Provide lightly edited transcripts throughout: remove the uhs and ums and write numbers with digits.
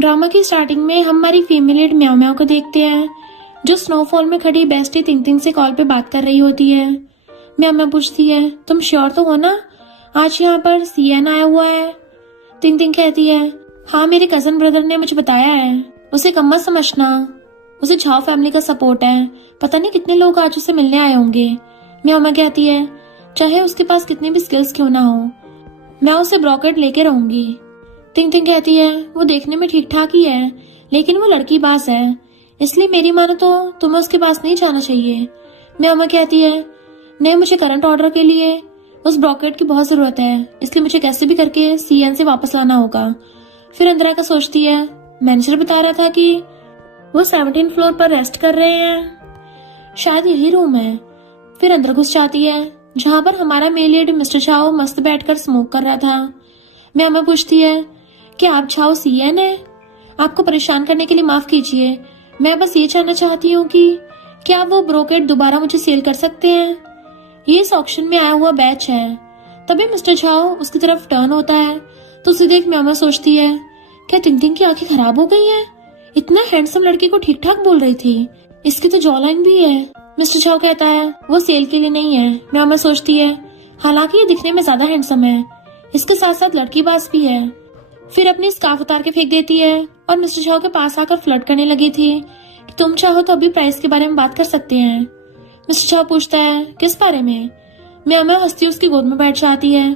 Drama की starting में हम हमारी फीमेल लीड म्याओ म्याओ को देखते हैं, जो स्नोफॉल में खड़ी बेस्टी तिंग तिंग से कॉल पे बात कर रही होती है। म्याओ म्याओ पूछती है, तुम श्योर तो हो ना आज यहाँ पर सीएन आया हुआ है? तिंग तिंग कहती है, हाँ मेरे कजन ब्रदर ने मुझे बताया है। उसे कम मत समझना, उसे झाओ फैमिली का सपोर्ट है। पता नहीं कितने लोग आज उसे मिलने आए होंगे। म्याओ म्याओ कहती है, चाहे उसके पास कितनी भी स्किल्स क्यों ना हो, मैं उसे ब्रोकेट लेके रहूंगी। तिंग तिंग कहती है, वो देखने में ठीक ठाक ही है, लेकिन वो लड़की बाज है, इसलिए मेरी मानो तो तुम्हें उसके पास नहीं जाना चाहिए। म्याओ म्याओ कहती है, नहीं, मुझे करंट ऑर्डर के लिए उस ब्रोकेट की बहुत जरूरत है, इसलिए मुझे कैसे भी करके सीएन से वापस लाना होगा। फिर अंदर आकर सोचती है, मैनेजर बता रहा था कि वो 17 फ्लोर पर रेस्ट कर रहे हैं, शायद यही रूम है। फिर अंदर घुस जाती है, जहां पर हमारा मेल लीड मिस्टर झाओ मस्त बैठकर स्मोक कर रहा था। म्याओ म्याओ पूछती है, क्या आप झाओ सीएन है? आपको परेशान करने के लिए माफ कीजिए, मैं बस ये जानना चाहती हूँ कि क्या वो ब्रोकेट दोबारा मुझे सेल कर सकते हैं? ये इस ऑक्शन में आया हुआ बैच है। तभी मिस्टर झाओ उसकी तरफ टर्न होता है तो उसे देख म्याओ म्याओ सोचती है, क्या तिंग तिंग की आंखें खराब हो गई हैं? इतना हैंडसम लड़के को ठीक ठाक बोल रही थी, इसकी तो जॉ लाइन भी है। मिस्टर झाओ कहता है, वो सेल के लिए नहीं है। म्याओ म्याओ सोचती है, हालांकि ये दिखने में ज्यादा हैंडसम है, इसके साथ साथ लड़की बाज भी है। फिर अपनी स्कार्फ उतार के फेंक देती है और मिस्टर झाओ के पास आकर फ्लर्ट करने लगी थी कि तुम चाहो तो अभी प्राइस के बारे में बात कर सकते हैं। मिस्टर झाओ पूछता है, किस बारे में? म्याओ म्याओ हंसती उसकी गोद में बैठ जाती है।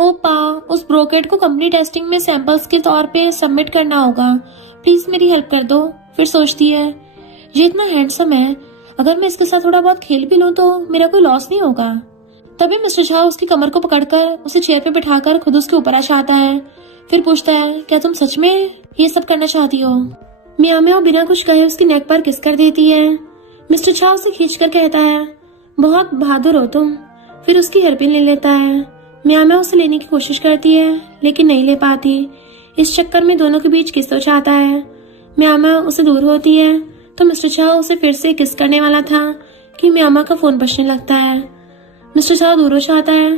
ओपा, उस ब्रोकेट को कंपनी टेस्टिंग में सैंपल्स के तौर पे सबमिट करना होगा, प्लीज मेरी हेल्प कर दो। फिर सोचती है, ये इतना हैंडसम है, अगर मैं इसके साथ थोड़ा बहुत खेल भी लूं तो मेरा कोई लॉस नहीं होगा। तभी मिस्टर झाओ उसकी कमर को पकड़कर उसे चेयर पे बिठाकर खुद उसके ऊपर आ जाता है। फिर पूछता है, क्या तुम सच में ये सब करना चाहती हो? म्याओ म्याओ बिना कुछ कहे उसकी नेक पर किस कर देती है। मिस्टर झाओ उसे खींचकर कहता है, बहुत बहादुर हो तुम। फिर उसकी हेयरपिन ले लेता है। म्याओ म्याओ उसे लेने की कोशिश करती है लेकिन नहीं ले पाती। इस चक्कर में दोनों के बीच किस हो जाता है। म्याओ म्याओ उसे दूर होती है तो मिस्टर झाओ उसे फिर से किस करने वाला था कि म्याओ म्याओ का फोन बजने लगता है। मिस्टर झाओ दूर हो जाता है।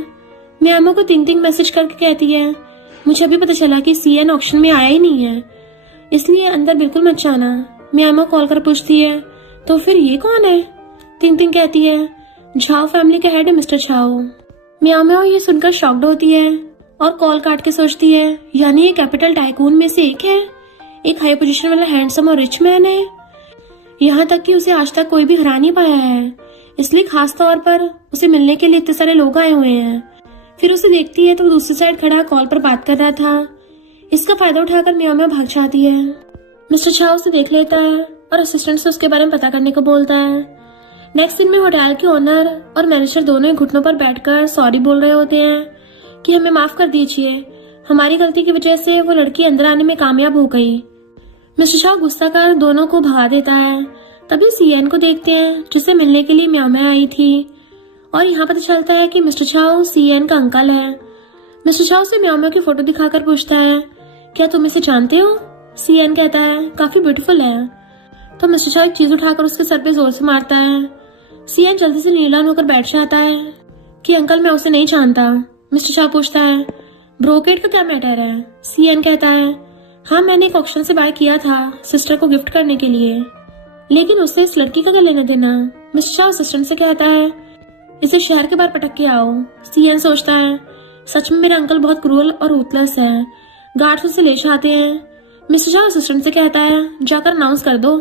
म्याओ म्याओ को तिंग तिंग मैसेज करके कहती है, मुझे अभी पता चला कि सीएन ऑक्शन में आया ही नहीं है, इसलिए अंदर बिल्कुल मत जाना। म्याओ म्याओ कॉल कर पूछती है, तो फिर ये कौन है? तिंग तिंग कहती है, झाओ फैमिली का हेड है मिस्टर झाओ। म्याओ म्याओ ये सुनकर शॉक्ड होती है और कॉल काट के सोचती है, यानी ये कैपिटल टाइकून में से एक है, एक हाई पोजीशन वाला हैंडसम और रिच मैन है। यहाँ तक कि उसे आज तक कोई भी हरा नहीं पाया है, इसलिए खास तौर पर उसे मिलने के लिए इतने सारे लोग आए हुए हैं। फिर उसे देखती है तो दूसरी साइड खड़ा कॉल पर बात कर रहा था। इसका फायदा उठाकर म्याओ म्याओ भाग जाती है। मिस्टर झाओ उसे देख लेता है और असिस्टेंट से उसके बारे में पता करने को बोलता है। नेक्स्ट सीन में होटल के ओनर और मैनेजर दोनों ही घुटनों पर बैठकर सॉरी बोल रहे होते हैं कि हमें माफ कर दीजिए, हमारी गलती की वजह से वो लड़की अंदर आने में कामयाब हो गई। मिस्टर झाओ गुस्सा कर दोनों को भगा देता है। तभी सीएन को देखते हैं जिसे मिलने के लिए म्याओ म्याओ आई थी और यहाँ पता चलता है कि मिस्टर झाओ सीएन का अंकल है। मिस्टर झाओ से म्याओ म्याओ की फोटो दिखाकर पूछता है, क्या तुम इसे जानते हो? सीएन कहता है, काफी ब्यूटीफुल है। तो मिस्टर झाओ एक चीज उठाकर उसके सर पे जोर से मारता है। सीएन जल्दी से नीलान होकर बैठ जाता है कि अंकल मैं उसे नहीं जानता। मिस्टर झाओ पूछता है, ब्रोकेट का क्या मैटर है? सीएन कहता है, हाँ मैंने एक ऑक्शन से बाय किया था सिस्टर को गिफ्ट करने के लिए, लेकिन उससे इस लड़की का क्या लेना देना? मिस्टर झाओ असिस्टेंट से कहता है, इसे शहर के बाहर पटक के आओ। सीएन सोचता है, सच में मेरा अंकल बहुत क्रूअल और रूथलेस है। गार्ड्स उसे ले जाते हैं। मिस्टर झाओ असिस्टेंट से कहता है, जाकर अनाउंस कर दो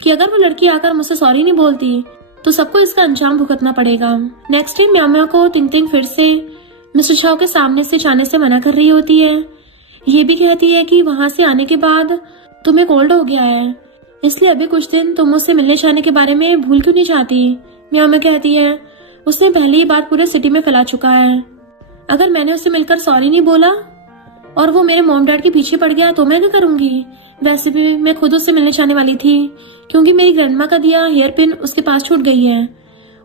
कि अगर वो लड़की आकर मुझसे सॉरी नहीं बोलती तो सबको इसका अंजाम भुगतना पड़ेगा। नेक्स्ट टाइम म्याओ म्याओ को तिंग तिंग फिर से मिस्टर झाओ के सामने से जाने से मना कर रही होती है। ये भी कहती है कि वहां से आने के बाद तुम्हें कोल्ड हो गया है, इसलिए अभी कुछ दिन तुम मुझसे मिलने जाने के बारे में भूल क्यों नहीं जाती? म्याओ म्याओ कहती है, उसने पहले ही बात पूरे सिटी में फैला चुका है, अगर मैंने उससे मिलकर सॉरी नहीं बोला और वो मेरे मॉम डैड के पीछे पड़ गया तो मैं क्या करूंगी? वैसे भी मैं खुद उससे मिलने जाने वाली थी क्योंकि मेरी ग्रैंडमा का दिया हेयर पिन उसके पास छूट गई है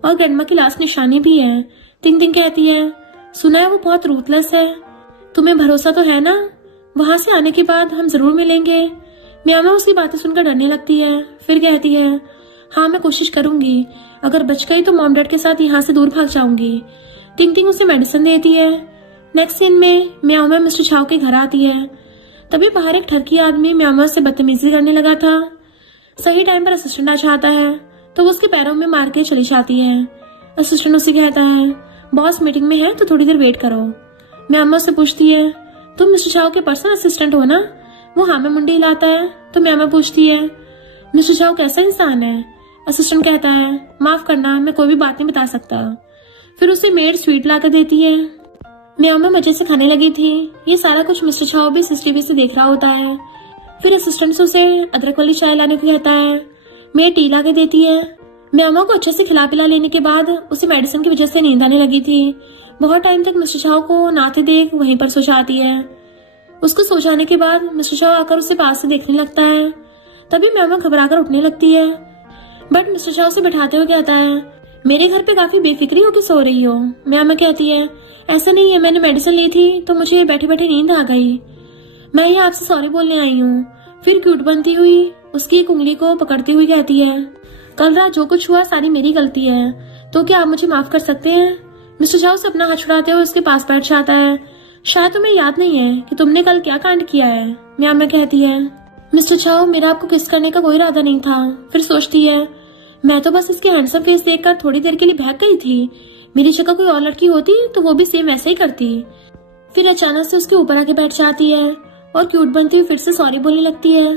और ग्रैंडमा की लास्ट निशानी भी है। तिंग तिंग कहती है, सुना है वो बहुत रूथलेस है, तुम्हें भरोसा तो है ना? वहां से आने के बाद हम जरूर मिलेंगे। म्याओ म्याओ उसकी बातें सुनकर डरने लगती है। फिर कहती है, हाँ मैं कोशिश करूंगी, अगर बच गई तो मॉम डैड के साथ यहाँ से दूर भाग जाऊंगी। तिंग तिंग उसे मेडिसिन देती है। नेक्स्ट सीन में म्याओ म्याओ मिस्टर झाओ के घर आती है। तभी बाहर एक ठरकी आदमी म्यामा से बदतमीजी करने लगा था। सही टाइम पर असिस्टेंट आ जाता है तो वो उसके पैरों में मार के चली जाती है। असिस्टेंट उसे कहता है, बॉस मीटिंग में है तो थोड़ी देर वेट करो। म्यामा से पूछती है, तुम मिस्टर चाओ के पर्सनल असिस्टेंट हो ना? वो हाँ में मुंडी हिलाता है। तो म्यामा पूछती है, मिस्टर चाओ कैसा इंसान है? असिस्टेंट कहता है, माफ करना, मैं कोई भी बात नहीं बता सकता। फिर उसे मेड स्वीट लाकर देती है। म्यामा मजे से खाने लगी थी। ये सारा कुछ मिस्टर चाओ भी सीसीटीवी से देख रहा होता है। फिर असिस्टेंट से उसे अदरक वाली चाय लाने को कहता है। मेड टी ला के देती है। म्यामा को अच्छे से खिला पिला लेने के बाद उसे मेडिसिन की वजह से नींद आने लगी थी। बहुत टाइम तक मिस्टर चाओ को नहाते देख वहीं पर सो जाती है। उसको सो जाने के बाद मिस्टर चाओ आकर उसे पास से देखने लगता है। तभी म्यामा घबराकर उठने लगती है, बट मिस्टर चाओ से बैठाते हुए कहता है, मेरे घर पे काफी बेफिक्री होकर सो रही हो। म्यामा कहती है, ऐसा नहीं है, मैंने मेडिसिन ली थी तो मुझे बैठे बैठे नींद आ गई। मैं यहाँ आपसे सॉरी बोलने आई हूँ। फिर क्यूट बनती हुई उसकी एक उंगली को पकड़ती हुई कहती है, कल रात जो कुछ हुआ सारी मेरी गलती है, तो क्या आप मुझे माफ कर सकते हैं? मिस्टर चाओ से अपना हाथ छुड़ाते हुए उसके पास बैठ जाता है। शायद तुम्हें याद नहीं है कि तुमने कल क्या कांड किया है। म्यामा कहती है, मिस्टर चाओ, मेरा आपको किस करने का कोई इरादा नहीं था। फिर सोचती है, मैं तो बस इसके हैंडसम फेस देखकर थोड़ी देर के लिए भाग गई थी। मेरी जगह कोई और लड़की होती तो वो भी सेम वैसे ही करती। फिर अचानक से उसके ऊपर आके बैठ जाती है और क्यूट बनती हुई फिर से सॉरी बोलने लगती है।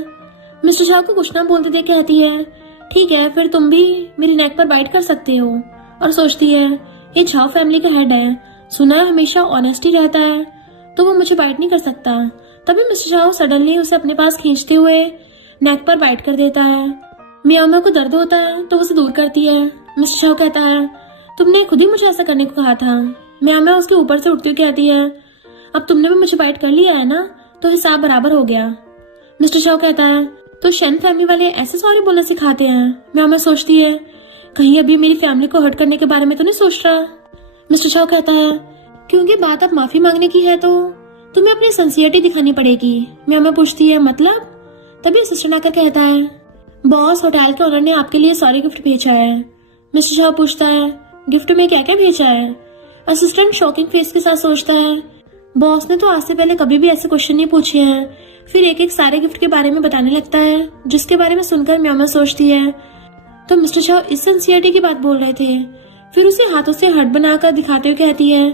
मिस्टर चाओ को कुछ ना बोलते देख कहती है, ठीक है, फिर तुम भी मेरी नेक पर बाइट कर सकते हो। और सोचती है, ये चाओ फैमिली का हेड है, सुना है हमेशा ऑनेस्टी रहता है, तो वो मुझे बाइट नहीं कर सकता। तभी मिस्टर चाओ सडनली उसे अपने पास खींचते हुए नेक पर बाइट कर देता है। म्यामा को दर्द होता है तो उसे दूर करती है। मिस्टर चाओ कहता है, तुमने खुद ही मुझे ऐसा करने को कहा था। म्यामा उसके ऊपर से उठती हुई कहती है, अब तुमने भी मुझे बाइट कर लिया है ना, तो हिसाब बराबर हो गया। मिस्टर चाओ कहता है, तो शन फैमिली वाले ऐसे सॉरी बोलना सिखाते हैं। म्यामा सोचती है, कहीं अभी मेरी फैमिली को हर्ट करने के बारे में तो नहीं सोच रहा। मिस्टर चाओ कहता है, क्योंकि बात अब माफी मांगने की है तो तुम्हें अपनी सिंसियरिटी दिखानी पड़ेगी। म्यामा पूछती है, मतलब? तभी असिस्टेंट आकर कहता है, बॉस, होटल के ओनर ने आपके लिए सॉरी गिफ्ट भेजा है। मिस्टर चाओ पूछता है, गिफ्ट में क्या क्या भेजा है? असिस्टेंट शॉकिंग फेस के साथ सोचता है, बॉस ने तो आज से पहले कभी भी ऐसे क्वेश्चन नहीं पूछे हैं। फिर एक एक सारे गिफ्ट के बारे में बताने लगता है, जिसके बारे में सुनकर म्यामा सोचती है, तो मिस्टर चाओ इस सिंसियरिटी की बात बोल रहे थे। फिर उसे हाथों से हर्ट बनाकर दिखाते हुए कहती है,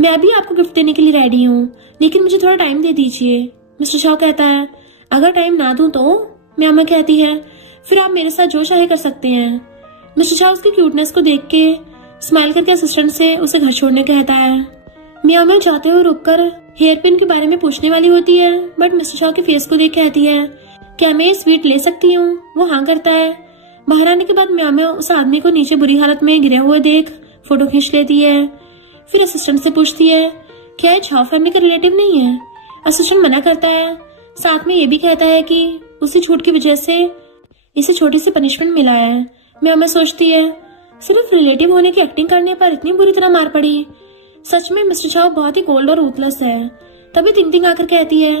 मैं भी आपको गिफ्ट देने के लिए रेडी हूँ, लेकिन मुझे थोड़ा टाइम दे दीजिए। मिस्टर चाओ कहता है, अगर टाइम ना दूं तो? म्यामा कहती है, फिर आप मेरे साथ जो चाहे कर सकते हैं। मिस्टर चाओ उसकी क्यूटनेस को देख के स्माइल करके असिस्टेंट से उसे घर छोड़ने कहता है। म्यामा जाते हुए रुककर हेयर पिन के बारे में पूछने वाली होती है, बट मिस्टर चाओ के फेस को देख कहती है, क्या मैं ये स्वीट ले सकती हूँ? वो हाँ करता है। बाहर आने के बाद म्यामा उस आदमी को नीचे बुरी हालत में गिरे हुए देख फोटो खींच लेती है। फिर असिस्टेंट से पूछती है, क्या ये चाओ फैमिली का रिलेटिव नहीं है? असिस्टेंट मना करता है, साथ में ये भी कहता है कि उसी छूट की वजह से इसे छोटी सी पनिशमेंट मिला है। म्यामा सोचती है, सिर्फ रिलेटिव होने की एक्टिंग करने पर इतनी बुरी तरह मार पड़ी। सच में मिस्टर चाओ बहुत ही कोल्ड और रूथलेस है। तभी तिंग तिंग आकर कहती है,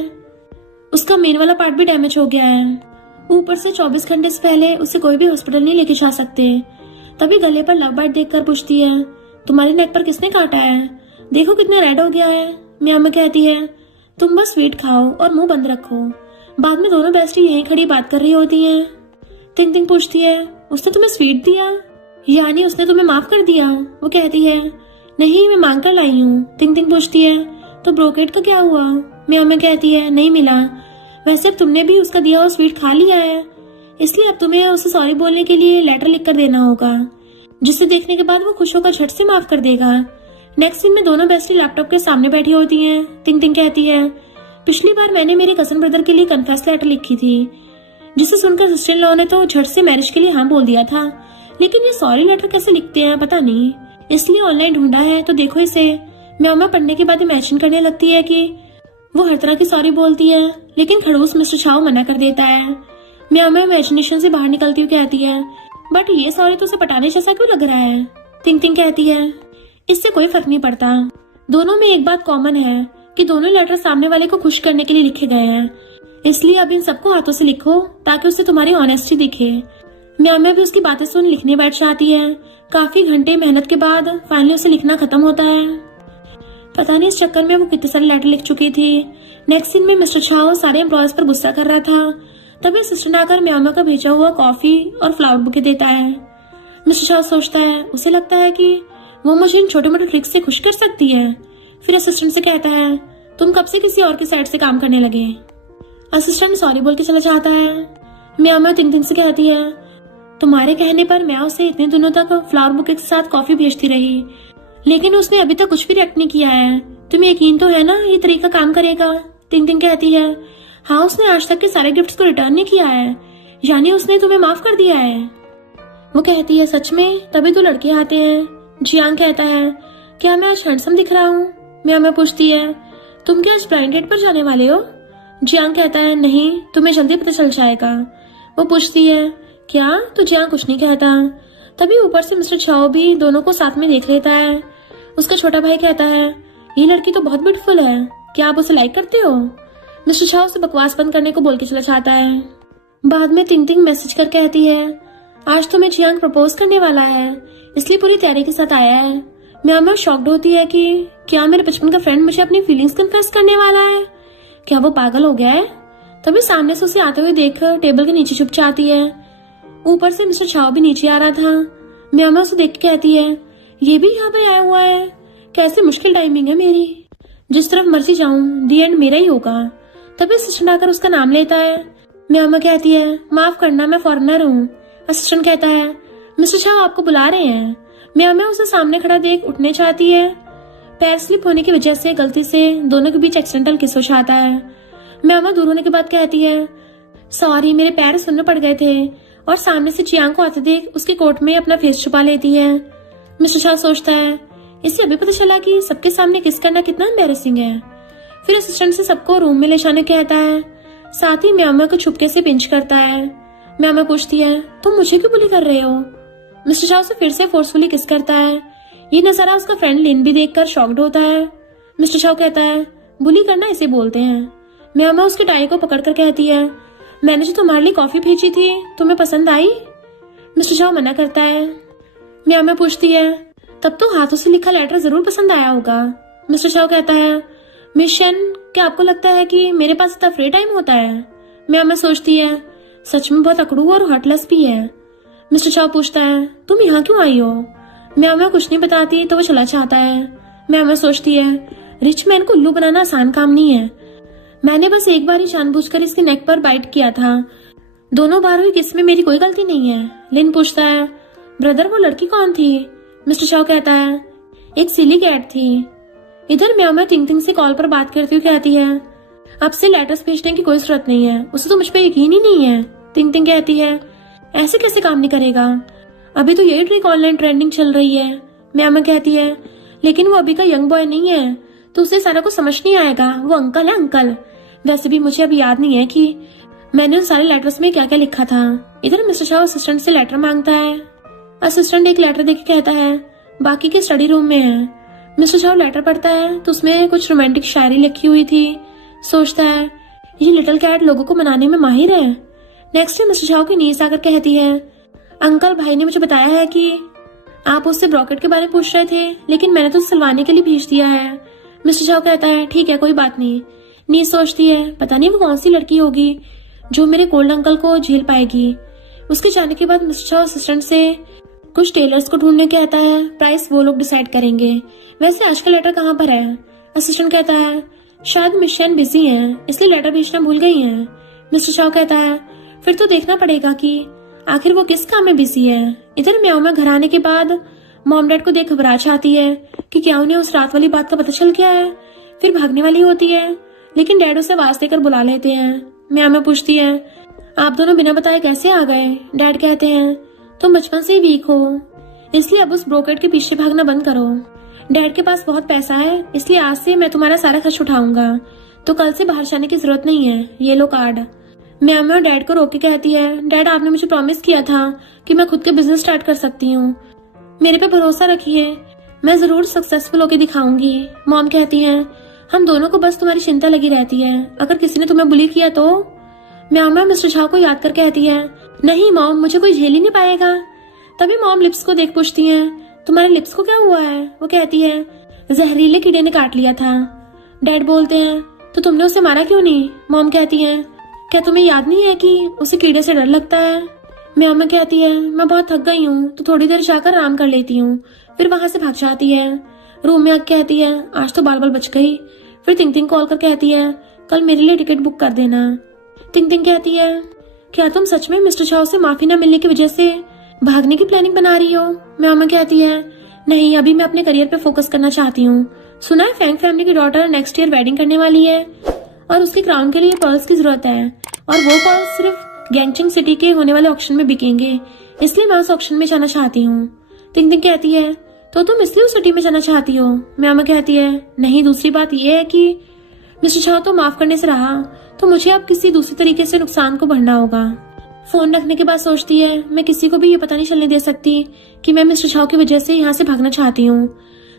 उसका मेन वाला पार्ट भी डैमेज हो गया है, ऊपर से 24 घंटे से पहले उसे कोई भी हॉस्पिटल नहीं लेके जा सकते। तभी गले पर लव बाइट देखकर पूछती है, तुम्हारी नेक पर किसने काटा है? देखो कितना रेड हो गया है। म्यामा कहती है, तुम बस स्वीट खाओ और मुंह बंद रखो। बाद में दोनों बेस्टी यहीं खड़ी बात कर रही होती है। तिंग तिंग पूछती है, उसने तुम्हें स्वीट दिया, यानी उसने तुम्हें माफ कर दिया? वो कहती है, नहीं, मैं मांग कर लाई हूँ। तिंग तिंग पूछती है, तो ब्रोकेट का क्या हुआ? म्यामा कहती है, नहीं मिला। वैसे अब तुमने भी उसका दिया हुआ स्वीट खा लिया है, इसलिए अब तुम्हें उसे सॉरी बोलने के लिए लेटर लिख कर देना होगा, जिसे देखने के बाद वो खुश होकर झट से माफ कर देगा। नेक्स्ट सीन में दोनों बेस्टी लैपटॉप के सामने बैठी होती हैं। तिंग तिंग कहती है, पिछली बार मैंने मेरे कजन ब्रदर के लिए कन्फेस लेटर लिखी थी, जिसे सुनकर सिस्टर इन लॉ ने तो झट से मैरिज के लिए हाँ बोल दिया था, लेकिन ये सॉरी लेटर कैसे लिखते हैं पता नहीं, इसलिए ऑनलाइन ढूंढा है तो देखो इसे। म्यामा पढ़ने के बाद इमेजिन करने लगती है कि वो हर तरह की सॉरी बोलती है, लेकिन खड़ूस मिस्टर चाओ मना कर देता है। म्यामा इमेजिनेशन से बाहर निकलती हुई कहती है, बट ये सॉरी तो उसे पटाने जैसा क्यों लग रहा है? तिंग तिंग कहती है, इससे कोई फर्क नहीं पड़ता, दोनों में एक बात कॉमन है कि दोनों लेटर सामने वाले को खुश करने के लिए लिखे गए हैं, इसलिए अब इन सबको हाथों से लिखो ताकि उससे तुम्हारी ऑनेस्टी दिखे। म्यामा भी उसकी बातें सुन लिखने बैठ जाती है। काफी घंटे मेहनत के बाद फाइनली उसे लिखना खत्म होता है। पता नहीं इस चक्कर में वो कितनी सारी लेटर लिख चुकी थी। नेक्स्ट सीन में मिस्टर छाओ सारे एम्प्लॉयज पर गुस्सा कर रहा था। तभी असिस्टेंट आकर म्याओ म्याओ का भेजा हुआ कॉफी और फ्लावर बुके देता है। मिस्टर छाओ सोचता है, उसे लगता है कि वो मुझे इन छोटे मोटे ट्रिक्स से खुश कर सकती है। फिर असिस्टेंट से कहता है, तुम कब से किसी और की साइड से काम करने लगे। असिस्टेंट सॉरी बोल के चला जाता है। म्याओ म्याओ तिंग तिंग से कहती है, तुम्हारे कहने पर म्याओ से इतने दिनों तक फ्लावर बुके के साथ कॉफी भेजती रही, लेकिन उसने अभी तक कुछ भी रिएक्ट नहीं किया है। तुम्हें यकीन तो है ना ये तरीका काम करेगा। तिंग तिंग कहती है, हाँ उसने आज तक के सारे गिफ्ट्स को रिटर्न नहीं किया है, यानी उसने तुम्हें माफ कर दिया है। वो कहती है, सच में? तभी तो लड़के आते हैं। जियांग कहता है, क्या मैं आज हैंडसम दिख रहा हूँ? म्याओ म्याओ पूछती है, तुम क्या आज ब्लाइंड डेट पर जाने वाले हो? जियांग कहता है, नहीं, तुम्हें जल्दी पता चल जाएगा। वो पूछती है, क्या? तो जियांग कुछ नहीं कहता। तभी ऊपर से मिस्टर छाओ भी दोनों को साथ में देख लेता है। उसका छोटा भाई कहता है, ये लड़की तो बहुत ब्यूटीफुल है, क्या आप उसे लाइक करते हो? मिस्टर छाओ उसे बकवास बंद करने को बोल के चला जाता है। बाद में तिंग तिंग मैसेज कर कहती है, आज तुम्हें जियांग प्रपोज करने वाला है, इसलिए पूरी तैयारी के साथ आया है। म्याओ म्याओ शॉक्ड होती है कि क्या मेरे बचपन का फ्रेंड मुझे अपनी फीलिंग्स कन्फेस करने वाला है? क्या वो पागल हो गया है? तभी सामने से उसे आते हुए देखकर टेबल के नीचे छुप जाती है। ऊपर से मिस्टर छाओ भी नीचे आ रहा था। म्याओ म्याओ उसे देख के कहती है, ये भी यहाँ पे आया हुआ है, कैसे मुश्किल टाइमिंग है मेरी, जिस तरफ मर्जी जाऊं दी एंड मेरा ही होगा। तभी असिस्टेंट आकर उसका नाम लेता है। म्याओ म्याओ कहती है, माफ करना मैं फॉरेनर हूँ। असिस्टेंट कहता है, मिस्टर छाओ आपको बुला रहे हैं। म्याओ म्याओ उसे सामने खड़ा देख उठने चाहती है। पैर स्लिप होने की वजह से गलती से दोनों के बीच एक्सीडेंटल किस हो जाता है। म्याओ म्याओ दूर होने के बाद कहती है, सॉरी मेरे पैर सुनने पड़ गए थे, और सामने से जियांग को आते देख उसके कोट में अपना फेस छुपा लेती है। मिस्टर छाओ सोचता है, इसे अभी पता चला कि सबके सामने किस करना कितना एम्बैरेसिंग है। फिर असिस्टेंट से सबको रूम में ले जाने कहता है, साथ ही म्याओ म्याओ को छुपके से पिंच करता है। म्याओ म्याओ पूछती है, तुम मुझे क्यों बुली कर रहे हो? मिस्टर छाओ से फिर से फोर्सफुली किस करता है। ये नजारा उसका फ्रेंड लिन भी देखकर शॉक्ड होता है। मिस्टर छाओ कहता है, बुली करना इसे बोलते हैं। म्याओ म्याओ उसके टाई को पकड़कर कहती है, मैंने जो तुम्हारे लिए कॉफी भेजी थी तुम्हें पसंद आई? मिस्टर छाओ मना करता है। म्याओ म्याओ पूछती है, तब तो हाथों से लिखा लेटर जरूर पसंद आया होगा। मिस्टर छाओ कहता है, मिशन, क्या आपको लगता है कि मेरे पास इतना फ्री टाइम होता है? म्याओ म्याओ सोचती है, सच में बहुत अकड़ू और हार्टलेस भी है। मिस्टर छाओ पूछता है, तुम यहाँ क्यों आई हो? म्याओ म्याओ कुछ नहीं बताती तो वो चला जाता है। म्याओ म्याओ सोचती है, रिच मैन को उल्लू बनाना आसान काम नहीं है, मैंने बस एक बार ही जानबूझकर इसके नेक पर बाइट किया था, दोनों बार हुई किस में मेरी कोई गलती नहीं है। लिन पूछता है, ब्रदर वो लड़की कौन थी? मिस्टर छाओ कहता है, एक सिली कैट थी। इधर म्याओ म्याओ तिंग तिंग से कॉल पर बात करती हुई कहती है, अब से लेटर्स भेजने की कोई जरूरत नहीं है, उसे तो मुझ पर यकीन ही नहीं है। तिंग तिंग कहती है, ऐसे कैसे काम नहीं करेगा, अभी तो यही ट्रिक ऑनलाइन ट्रेंडिंग चल रही है। म्याओ म्याओ कहती है, लेकिन वो अभी का यंग बॉय नहीं है, तो उसे सारा कुछ समझ नहीं आएगा, वो अंकल है अंकल। वैसे भी मुझे अभी याद नहीं है कि मैंने उन सारे लेटर्स में क्या क्या लिखा था। इधर मिस्टर छाओ असिस्टेंट से लेटर मांगता है। असिस्टेंट एक लेटर देके कहता है, बाकी के स्टडी रूम में है। मिस्टर छाओ लेटर पढ़ता है तो उसमें कुछ रोमांटिक शायरी लिखी हुई थी। सोचता है, ये लिटिल कैट लोगों को मनाने में माहिर है। नेक्स्ट डे मिस्टर छाओ की नीस आकर कहती है, अंकल भाई ने मुझे बताया है कि आप उससे ब्रॉकेट के बारे में पूछ रहे थे, लेकिन मैंने तो सिलवाने के लिए भेज दिया है। मिस्टर छाओ कहता है, ठीक है कोई बात नहीं। नीस सोचती है, पता नहीं वो कौन सी लड़की होगी जो मेरे कोल्ड अंकल को झेल पाएगी। उसके जाने के बाद मिस्टर छाओ असिस्टेंट से कुछ टेलर्स को ढूंढने कहता है, प्राइस वो लोग डिसाइड करेंगे। वैसे आज का लेटर कहाँ पर है? असिस्टेंट कहता है, शायद मिशन बिजी है इसलिए लेटर भेजना भूल गई है। मिस्टर छाओ कहता है, फिर तो देखना पड़ेगा कि आखिर वो किस काम में बिजी है। इधर म्याओ म्याओ घर आने के बाद मॉम डैड को देख घबरा जाती है कि क्या उन्हें उस रात वाली बात का पता चल गया है। फिर भागने वाली होती है, लेकिन डैड उसे आवाज देकर बुला लेते हैं। म्याओ म्याओ पूछती है, आप दोनों बिना बताए कैसे आ गए? डैड कहते हैं, तुम बचपन से ही वीक हो, इसलिए अब उस ब्रोकेट के पीछे भागना बंद करो। डैड के पास बहुत पैसा है, इसलिए आज से मैं तुम्हारा सारा खर्च उठाऊंगा, तो कल से बाहर जाने की जरूरत नहीं है, ये लो कार्ड। म्याओ म्याओ डैड को रोक के कहती है, डैड आपने मुझे प्रॉमिस किया था कि मैं खुद के बिजनेस स्टार्ट कर सकती हूँ, मेरे पे भरोसा रखिए, मैं जरूर सक्सेसफुल होके दिखाऊंगी। मॉम कहती है, हम दोनों को बस तुम्हारी चिंता लगी रहती है, अगर किसी ने तुम्हें बुली किया तो? म्याओ म्याओ मिस्टर छाओ को याद कर कहती है, नहीं मॉम मुझे कोई झेल ही नहीं पाएगा। तभी मॉम लिप्स को देख पूछती है, तुम्हारे लिप्स को क्या हुआ है? वो कहती है, जहरीले कीड़े ने काट लिया था। डैड बोलते हैं तो तुमने उसे मारा क्यों नहीं? मॉम कहती है क्या तुम्हें याद नहीं है कि उसे कीड़े से डर लगता है? म्यामा कहती है मैं बहुत थक गई हूँ तो थोड़ी देर जाकर आराम कर लेती हूँ। फिर वहां से भाग जाती है। रूम में आके कहती है आज तो बाल बाल बच गई। फिर तिंग तिंग कॉल कर कहती है कल मेरे लिए टिकट बुक कर देना। तिंग तिंग कहती है क्या तुम सच में मिस्टर चाओ से माफी न मिलने की वजह से भागने की प्लानिंग बना रही हो? म्यामा कहती है नहीं, अभी मैं अपने करियर पे फोकस करना चाहती हूँ। सुना है फैंग फैमिली की डॉटर नेक्स्ट ईयर वेडिंग करने वाली है और उसके क्राउन के लिए पर्ल्स की जरूरत है और वो पर्ल्स सिर्फ गैंगचिंग सिटी के होने वाले ऑक्शन में बिकेंगे, इसलिए मैं उस ऑक्शन में जाना चाहती हूँ। तिंग तिंग कहती है तो तुम इसलिए उस सिटी में जाना चाहती हो? म्यामा कहती है नहीं, दूसरी बात यह है कि मिस्टर चाओ तो माफ करने से रहा तो मुझे अब किसी दूसरे तरीके से नुकसान को भरना होगा। फोन रखने के बाद सोचती है मैं किसी को भी ये पता नहीं चलने दे सकती कि मैं मिस्टर चाओ की वजह से यहाँ से भागना चाहती हूँ।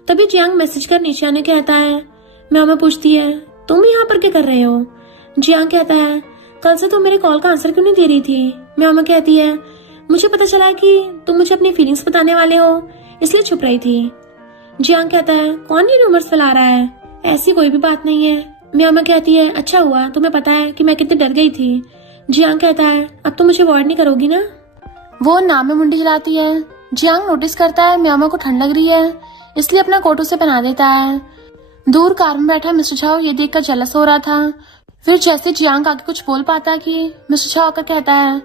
तभी जियांग मैसेज कर नीचे आने कहता है। म्यामा पूछती है तुम यहाँ पर क्या कर रहे हो? जियांग कहता है कल से तुम मेरे कॉल का आंसर क्यों नहीं दे रही थी? म्यामा कहती है मुझे पता चला कि तुम मुझे अपनी फीलिंग्स बताने वाले हो, इसलिए छुप रही थी। जियांग कहता है कौन ये रूमर्स फैला रहा है? ऐसी कोई भी बात नहीं है। म्यामा कहती है अच्छा हुआ तुम्हें पता है कि मैं कितनी डर गई थी। जियांग कहता है अब तो मुझे अवॉइड नहीं करोगी ना? वो नाम में मुंडी हिलाती है। जियांग नोटिस करता है म्यामा को ठंड लग रही है, इसलिए अपना कोट उसे पहना देता है। दूर कार में बैठा मिस्टर चाओ ये देखकर जेलस हो रहा था। फिर जैसे जियांग आगे कुछ बोल पाता कि मिस्टर चाओ आकर कहता है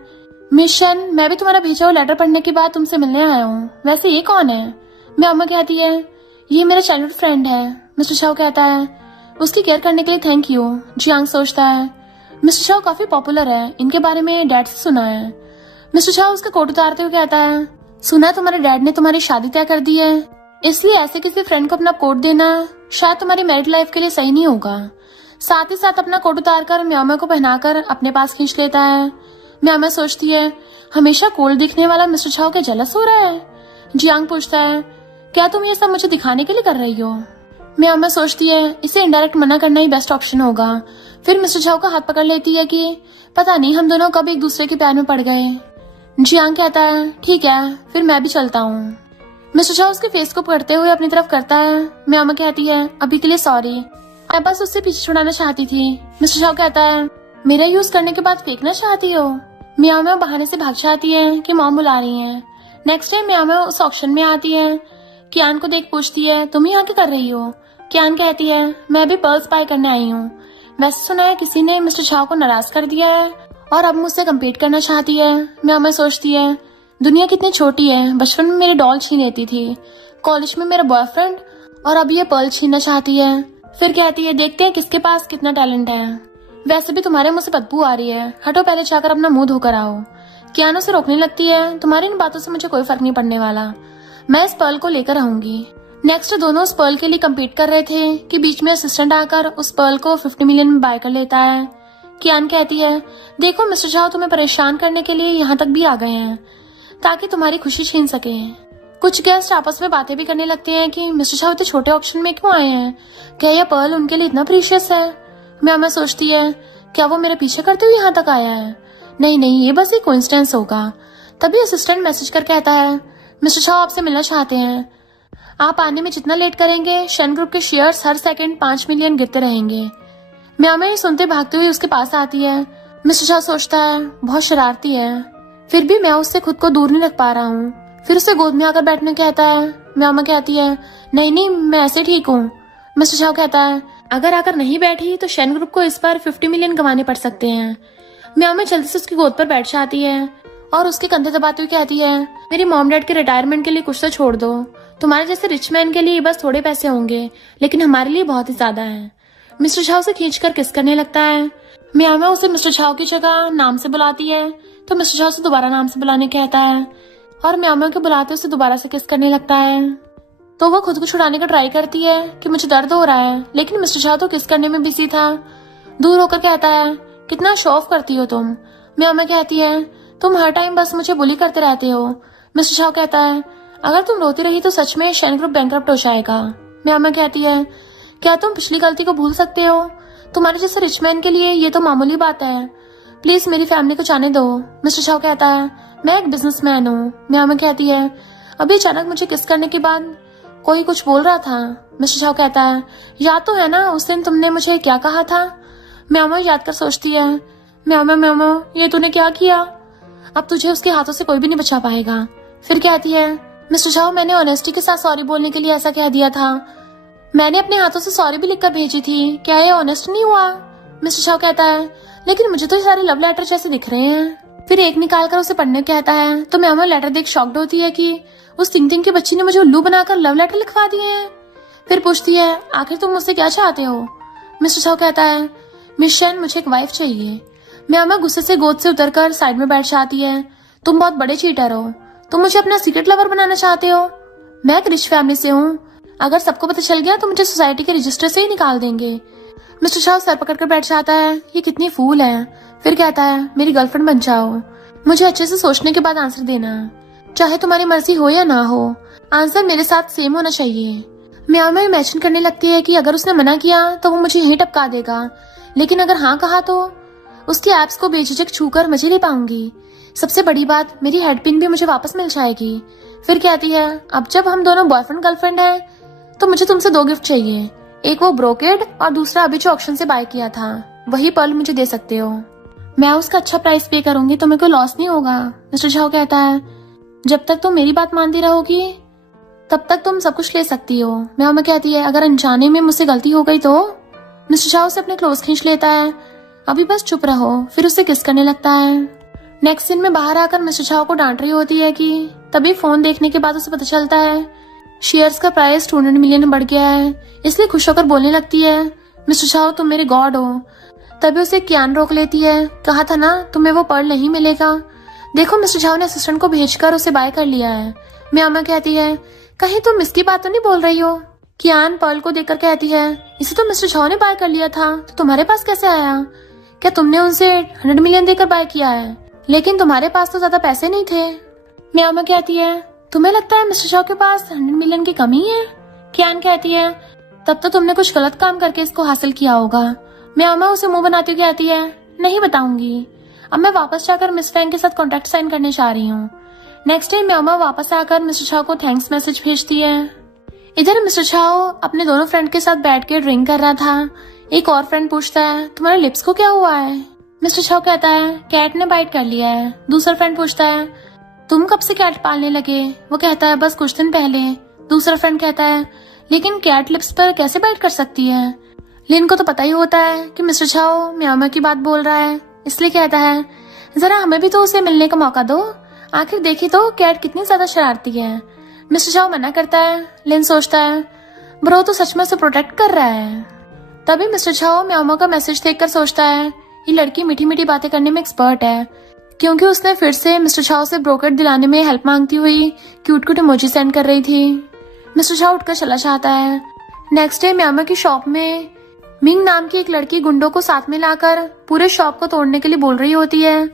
मिशन, मैं भी तुम्हारा भेजा हुआ लेटर पढ़ने के बाद तुमसे मिलने आया हूँ। वैसे ये कौन है? म्यामा कहती है ये मेरा चाइल्डहुड फ्रेंड है। मिस्टर चाओ कहता है उसकी केयर करने के लिए थैंक यू। जियांग सोचता है मिस्टर चाओ काफी पॉपुलर है, इनके बारे में डैड से सुना है। मिस्टर चाओ उसका कोट उतारते हुए कहता है सुना है तुम्हारे डैड ने तुम्हारी शादी तय कर दी है, इसलिए ऐसे किसी फ्रेंड को अपना कोट देना शायद तुम्हारी मैरिड लाइफ के लिए सही नहीं होगा। साथ ही साथ अपना कोट उतारकर म्यामा को पहनाकर अपने पास खींच लेता है। म्यामा सोचती है हमेशा कोल्ड दिखने वाला मिस्टर चाओ क्या जेलस हो रहा है? जियांग पूछता है क्या तुम ये सब मुझे दिखाने के लिए कर रही हो? म्यामा सोचती है इसे इनडायरेक्ट मना करना ही बेस्ट ऑप्शन होगा। फिर मिस्टर चाओ का हाथ पकड़ लेती है कि पता नहीं हम दोनों कब एक दूसरे के प्यार में पड़ गए। जियांग कहता है ठीक है फिर मैं भी चलता हूँ। मिस्टर चाओ उसके फेस को पकड़ते हुए अपनी तरफ करता है। म्यामा कहती है अभी के लिए सॉरी, मैं बस उससे पीछे छुड़ाना चाहती थी। मिस्टर चाओ कहता है मेरा यूज करने के बाद फेंकना चाहती हो? म्यामा बहाने से भाग जाती है कि मॉम बुला रही है। नेक्स्ट डे म्यामा उस ऑक्शन में आती है। कियान को देख पूछती है तुम यहाँ क्या कर रही हो? कियान कहती है मैं भी पर्ल्स बाय करने आई हूँ। वैसे सुना है किसी ने मिस्टर चाओ को नाराज कर दिया है और अब मुझसे कम्पीट करना चाहती है। म्यामा सोचती है दुनिया कितनी छोटी है, बचपन में मेरी डॉल छीन लेती थी, कॉलेज में मेरा बॉयफ्रेंड और अब ये पर्ल छीनना चाहती है। फिर कहती है देखते हैं किसके पास कितना टैलेंट है। वैसे भी तुम्हारे मुंह से बदबू आ रही है, हटो पहले जाकर अपना मुंह धोकर आओ। कियान उसे रोकने लगती है तुम्हारी इन बातों से मुझे कोई फर्क नहीं पड़ने वाला, मैं इस पर्ल को लेकर आऊंगी। नेक्स्ट दोनों उस पर्ल के लिए कम्पीट कर रहे थे कि बीच में असिस्टेंट आकर उस पर्ल को 50 मिलियन में बाय कर लेता है। कियान कहती है देखो मिस्टर चाओ तुम्हें परेशान करने के लिए यहाँ तक भी आ गए हैं ताकि तुम्हारी खुशी छीन सके। कुछ गेस्ट आपस में बातें भी करने लगते हैं कि मिस्टर चाओ इतने छोटे ऑप्शन में क्यों आए हैं, क्या यह पर्ल उनके लिए इतना प्रीशियस है? म्यामा सोचती है क्या वो मेरे पीछे करते हुए यहाँ तक आया है? नहीं नहीं, ये बस एक कोइंसिडेंस होगा। तभी असिस्टेंट मैसेज कर कहता है मिस्टर चाओ आपसे मिलना चाहते हैं, आप आने में जितना लेट करेंगे शन ग्रुप के शेयर्स हर सेकंड 5 मिलियन गिरते रहेंगे। म्यामा ये सुनते भागते हुए उसके पास आती है। मिस्टर चाओ सोचता है बहुत शरारती है, फिर भी मैं उससे खुद को दूर नहीं रख पा रहा हूँ। फिर उसे गोद में आकर बैठने कहता है। म्यामा कहती है नहीं नहीं मैं ऐसे ठीक हूँ। मिस्टर चाओ कहता है अगर आकर नहीं बैठी तो शन ग्रुप को इस बार 50 मिलियन गंवाने पड़ सकते हैं। म्यामा जल्दी से उसकी गोद पर बैठ जाती है और उसके कंधे दबाते हुए कहती है मेरी मॉम डैड के रिटायरमेंट के लिए कुछ तो छोड़ दो, तुम्हारे जैसे रिच मैन के लिए बस थोड़े पैसे होंगे लेकिन हमारे लिए बहुत ही ज्यादा है। मिस्टर चाओ से खींचकर किस करने लगता है। म्यामा उसे मिस्टर चाओ की जगह नाम से बुलाती है तो मिस्टर चाओ से दोबारा नाम से बुलाने कहता है और म्यामा के बुलाते उसे दोबारा से किस करने लगता है। तो वो खुद को छुड़ाने का ट्राई करती है कि मुझे दर्द हो रहा है, लेकिन मिस्टर चाओ तो किस करने में बिजी था। दूर होकर कहता है कितना शो ऑफ करती हो तुम। म्यामा कहती है तुम हर टाइम बस मुझे बुली करते रहते हो। मिस्टर चाओ कहता है अगर तुम रोती रही तो सच में शन ग्रुप बैंकरप्ट हो जाएगा। म्यामा कहती है क्या तुम पिछली गलती को भूल सकते हो, तुम्हारे जैसे रिच मैन के लिए ये तो मामूली बात है, प्लीज मेरी फैमिली को जाने दो। मिस्टर चाओ कहता है मैं एक बिजनेसमैन हूँ। म्यामा कहती है अभी अचानक मुझे किस करने के बाद कोई कुछ बोल रहा था। मिस्टर झाओ कहता है, याद तो है ना उस दिन तुमने मुझे क्या कहा था? म्याओ म्याओ याद कर सोचती है, म्याओ म्याओ म्याओ म्याओ, ये तूने क्या किया? अब तुझे उसके हाथों से कोई भी नहीं बचा पाएगा। फिर कहती है, मिस्टर झाओ मैंने ऑनेस्टी के साथ सॉरी बोलने के लिए ऐसा कह दिया था। मैंने अपने हाथों से सॉरी भी लिखकर भेजी थी, क्या ये ऑनेस्ट नहीं हुआ? मिस्टर झाओ कहता है, लेकिन मुझे तो ये सारे लव लेटर जैसे दिख रहे हैं। फिर एक निकाल कर उसे पढ़ने कहता है तो म्याओ म्याओ लेटर देख शॉक्ड होती है कि उस टिंग टिंग की बच्ची ने मुझे उल्लू बनाकर लव लेटर लिखवा दिए हैं। फिर पूछती है, आखिर तुम मुझसे क्या चाहते हो? मिस्टर झाओ कहता है, मिस शेन मुझे एक वाइफ चाहिए। म्याओ म्याओ गुस्से से गोद से उतरकर साइड में बैठ जाती है। तुम बहुत बड़े चीटर हो, तुम मुझे अपना सीक्रेट लवर बनाना चाहते हो। मैं एक रिच फैमिली से हूँ, अगर सबको पता चल गया तो मुझे सोसाइटी के रजिस्टर से ही निकाल देंगे। मिस्टर झाओ सर पकड़कर बैठ जाता है, ये कितनी फूल है। फिर कहता है, मेरी गर्लफ्रेंड बन जाओ, मुझे अच्छे से सोचने के बाद आंसर देना, चाहे तुम्हारी मर्जी हो या ना हो, आंसर मेरे साथ सेम होना चाहिए। म्याओ म्याओ इमेजिन करने लगती है कि अगर उसने मना किया तो वो मुझे यहीं टपका देगा, लेकिन अगर हाँ कहा तो उसकी एप्स को बेझिझक छूकर मजे ले पाऊंगी। सबसे बड़ी बात, मेरी हेड पिन भी मुझे वापस मिल जाएगी। फिर कहती है, अब जब हम दोनों बॉयफ्रेंड गर्लफ्रेंड हैं तो मुझे तुमसे 2 गिफ्ट चाहिए, एक वो ब्रोकेड और दूसरा अभी जो ऑक्शन से बाय किया था, वही पर्ल मुझे दे सकते हो। मैं उसका अच्छा प्राइस पे करूंगी तो मेरे को लॉस नहीं होगा। मिस्टर झाओ कहता है, जब तक तुम मेरी बात मानती रहोगी तब तक तुम सब कुछ ले सकती हो। म्याओ म्याओ कहती है, अगर अनजाने में मुझसे गलती हो गई तो? मिस्टर झाओ से अपने क्लोज खींच लेता है, अभी बस चुप रहो। फिर उसे किस करने लगता है। नेक्स्ट सीन में बाहर आकर मिस्टर झाओ को डांट रही होती है कि तभी फोन देखने के बाद उसे पता चलता है शेयर्स का प्राइस 200 मिलियन बढ़ गया है, इसलिए खुश होकर बोलने लगती है, मिस्टर झाओ तुम मेरे गॉड हो। तभी उसे क्यान रोक लेती है, कहा था ना तुम्हें वो पर्ल नहीं मिलेगा। देखो मिस्टर झाओ ने असिस्टेंट को भेजकर उसे बाय कर लिया है। म्याओ म्याओ कहती है, कहीं तुम इसकी बात तो नहीं बोल रही हो? क्यान पर्ल को देखकर कहती है, इसे तो मिस्टर झाओ ने बाय कर लिया था, तो तुम्हारे पास कैसे आया? क्या तुमने उनसे 100 मिलियन देकर बाय किया है? लेकिन तुम्हारे पास तो ज्यादा पैसे नहीं थे। म्याओ म्याओ कहती है, तुम्हें लगता है मिस्टर झाओ के पास 100 मिलियन की कमी है? क्यान कहती है, तब तो तुमने कुछ गलत काम करके इसको हासिल किया होगा। म्याओ म्याओ उसे मुंह बनाती हुई कहती है, नहीं बताऊंगी, अब मैं वापस जाकर मिस फैंग के साथ कॉन्ट्रैक्ट साइन करने जा रही हूँ। नेक्स्ट डे म्याओ म्याओ वापस आकर मिस्टर झाओ को थैंक्स मैसेज भेजती है। इधर मिस्टर झाओ अपने दोनों फ्रेंड के साथ बैठ के ड्रिंक कर रहा था। एक और फ्रेंड पूछता है, तुम्हारे लिप्स को क्या हुआ है? मिस्टर झाओ कहता है, कैट ने बाइट कर लिया है। दूसरा फ्रेंड पूछता है, तुम कब से कैट पालने लगे? वो कहता है, बस कुछ दिन पहले। दूसरा फ्रेंड कहता है, लेकिन कैट लिप्स पर कैसे बाइट कर सकती है? लिन को तो पता ही होता है कि मिस्टर झाओ म्याओ म्याओ की बात बोल रहा है, इसलिए कहता है, जरा हमें भी तो उसे मिलने का मौका दो, आखिर देखी तो कैट कितनी ज्यादा शरारती है। मिस्टर झाओ मना करता है। लिन सोचता है, ब्रो तो सच में उसे प्रोटेक्ट कर रहा है। तभी मिस्टर झाओ म्याओ म्याओ का मैसेज देखकर सोचता है, ये लड़की मीठी मीठी बातें करने में एक्सपर्ट है, क्योंकि उसने फिर से मिस्टर झाओ से ब्रोकेट दिलाने में हेल्प मांगती हुई क्यूट क्यूट इमोजी सेंड कर रही थी। मिस्टर झाओ उठकर चला जाता है। नेक्स्ट डे म्याओ म्याओ की शॉप में मिंग नाम की एक लड़की गुंडों को साथ में लाकर पूरे शॉप को तोड़ने के लिए बोल रही होती है।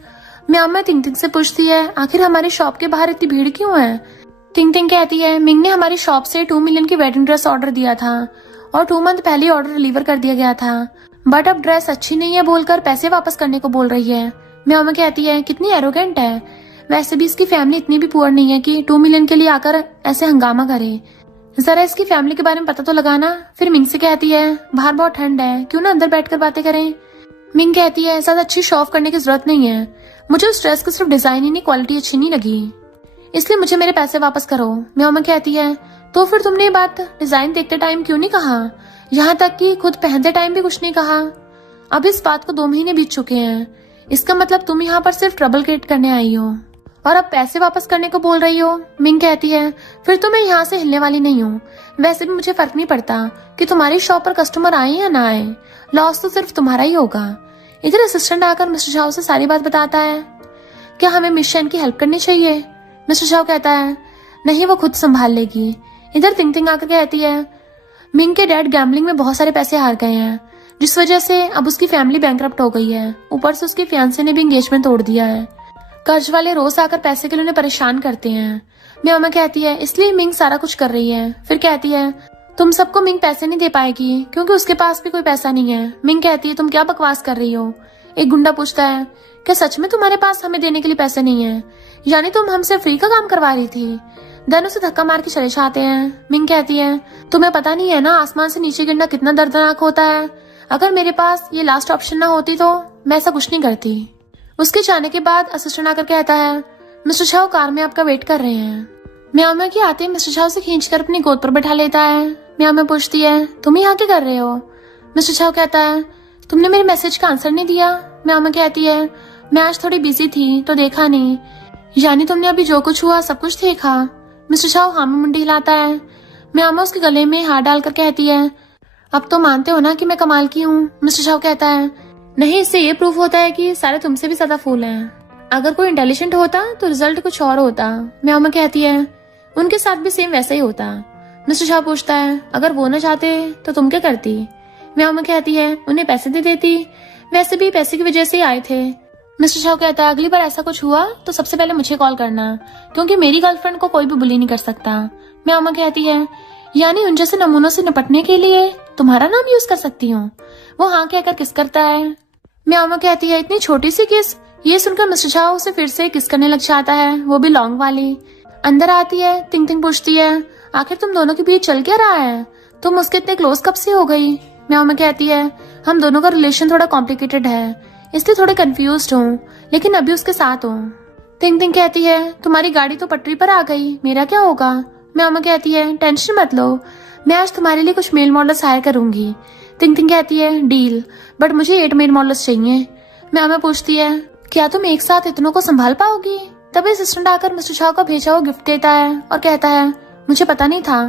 म्याओ म्याओ टिंग टिंग से पूछती है, आखिर हमारी शॉप के बाहर इतनी भीड़ क्यों है? टिंग टिंग कहती है, मिंग ने हमारी शॉप से 2 मिलियन की वेडिंग ड्रेस ऑर्डर दिया था और 2 मंथ पहले ही ऑर्डर डिलीवर कर दिया गया था, बट अब ड्रेस अच्छी नहीं है बोलकर पैसे वापस करने को बोल रही है। म्याओ म्याओ कहती है, कितनी एरोगेंट है, वैसे भी इसकी फैमिली इतनी भी पुअर नहीं है कि 2 मिलियन के लिए आकर ऐसे हंगामा करे, जरा इसकी फैमिली के बारे में पता तो लगाना। फिर मिंग से कहती है, बाहर बहुत ठंड है, क्यों ना अंदर बैठकर बातें करें। मिंग कहती है, ज्यादा अच्छी शो ऑफ करने की जरूरत नहीं है, मुझे उस ड्रेस की सिर्फ डिजाइन ही नहीं क्वालिटी अच्छी नहीं लगी, इसलिए मुझे मेरे पैसे वापस करो। म्याओ म्याओ कहती है, तो फिर तुमने ये बात डिजाइन देखते टाइम क्यों नहीं कहा, यहाँ तक कि खुद पहनते टाइम भी कुछ नहीं कहा। अब इस बात को 2 महीने बीत चुके हैं, इसका मतलब तुम यहाँ पर सिर्फ ट्रबल क्रिएट करने आई हो और अब पैसे वापस करने को बोल रही हो। मिंग कहती है, फिर तो मैं यहाँ से हिलने वाली नहीं हूँ, वैसे भी मुझे फर्क नहीं पड़ता कि तुम्हारी शॉप पर कस्टमर आए या ना आए, लॉस तो सिर्फ तुम्हारा ही होगा। इधर असिस्टेंट आकर मिस्टर झाओ से सारी बात बताता है, क्या हमें मिस शेन की हेल्प करनी चाहिए? मिस्टर झाओ कहता है, नहीं वो खुद संभाल लेगी। इधर टिंग टिंग आकर कहती है, मिंग के डैड गैम्बलिंग में बहुत सारे पैसे हार गए हैं, जिस वजह से अब उसकी फैमिली बैंकरप्ट हो गई है, ऊपर से उसके फियांसे ने भी एंगेजमेंट तोड़ दिया है, कर्ज वाले रोज आकर पैसे के लिए उन्हें परेशान करते हैं। म्याओ म्याओ कहती है, इसलिए मिंग सारा कुछ कर रही है। फिर कहती है, तुम सबको मिंग पैसे नहीं दे पाएगी क्योंकि उसके पास भी कोई पैसा नहीं है। मिंग कहती है, तुम क्या बकवास कर रही हो? एक गुंडा पूछता है, क्या सच में तुम्हारे पास हमें देने के लिए पैसे नहीं है? यानी तुम हमसे फ्री का काम करवा रही थी? देन उसे धक्का मार के चले जाते हैं। मिंग कहती है, तुम्हें पता नहीं है ना आसमान से नीचे गिरना कितना दर्दनाक होता है। अगर मेरे पास ये लास्ट ऑप्शन ना होती तो मैं ऐसा कुछ नहीं करती। उसके जाने के बाद असिस्टेंट आकर कहता है, मिस्टर झाओ कार में आपका वेट कर रहे हैं। म्याओ म्याओ की आते मिस्टर झाओ से खींचकर अपनी गोद पर बैठा लेता है। म्याओ म्याओ पूछती है, तुम यहाँ क्या कर रहे हो? मिस्टर झाओ कहता है, तुमने मेरे मैसेज का आंसर नहीं दिया। म्याओ म्याओ कहती है, मैं आज थोड़ी बिजी थी तो देखा नहीं। यानी तुमने अभी जो कुछ हुआ सब कुछ देखा? मिस्टर झाओ हाँ में मुंडी हिलाता है। म्याओ म्याओ उसके गले में हाथ डालकर कहती है, अब तो मानते हो ना कि मैं कमाल की हूँ? मिस्टर झाओ कहता है, नहीं, इससे ये प्रूफ होता है कि सारे तुमसे भी ज्यादा फूल हैं। अगर कोई इंटेलिजेंट होता तो रिजल्ट कुछ और होता। म्याओ म्याओ कहती है, उनके साथ भी सेम वैसा ही होता। मिस्टर झाओ पूछता है, अगर वो न चाहते तो तुम क्या करती? म्याओ म्याओ कहती है, उन्हें पैसे दे देती, वैसे भी पैसे की वजह से ही आए थे। मिस्टर झाओ कहता है, अगली बार ऐसा कुछ हुआ तो सबसे पहले मुझे कॉल करना, क्योंकि मेरी गर्लफ्रेंड को कोई भी बुली नहीं कर सकता। म्याओ म्याओ कहती है, यानी उन जैसे नमूनों से निपटने के लिए तुम्हारा नाम यूज कर सकती हूँ? वो हाँ कहकर किस करता है। म्याओ म्याओ कहती है, इतनी छोटी सी किस? ये सुनकर मिस्टर झाओ उसे फिर से किस करने लग जाता है, वो भी लॉन्ग वाली। अंदर आती है। तिंग तिंग पूछती है, आखिर तुम दोनों के बीच चल क्या रहा है? तुम उसके इतने क्लोज कब से हो गई? म्याओ म्याओ कहती है, हम दोनों का रिलेशन थोड़ा कॉम्प्लिकेटेड है, इसलिए थोड़े कंफ्यूज्ड हूँ, लेकिन अभी उसके साथ हूँ। तिंग तिंग कहती है, तुम्हारी गाड़ी तो पटरी पर आ गई, मेरा क्या होगा? म्याओ म्याओ कहती है, टेंशन मत लो, मैं आज तुम्हारे लिए कुछ मेल मॉडल्स हायर करूंगी। तिंग तिंग कहती है, डील, बट मुझे 8 मेल मॉडल्स चाहिए। म्याओ म्याओ पूछती है, क्या तुम एक साथ इतनों को संभाल पाओगी? तभी असिस्टेंट आकर मिस्टर झाओ का भेजा हुआ गिफ्ट देता है और कहता है, मुझे पता नहीं था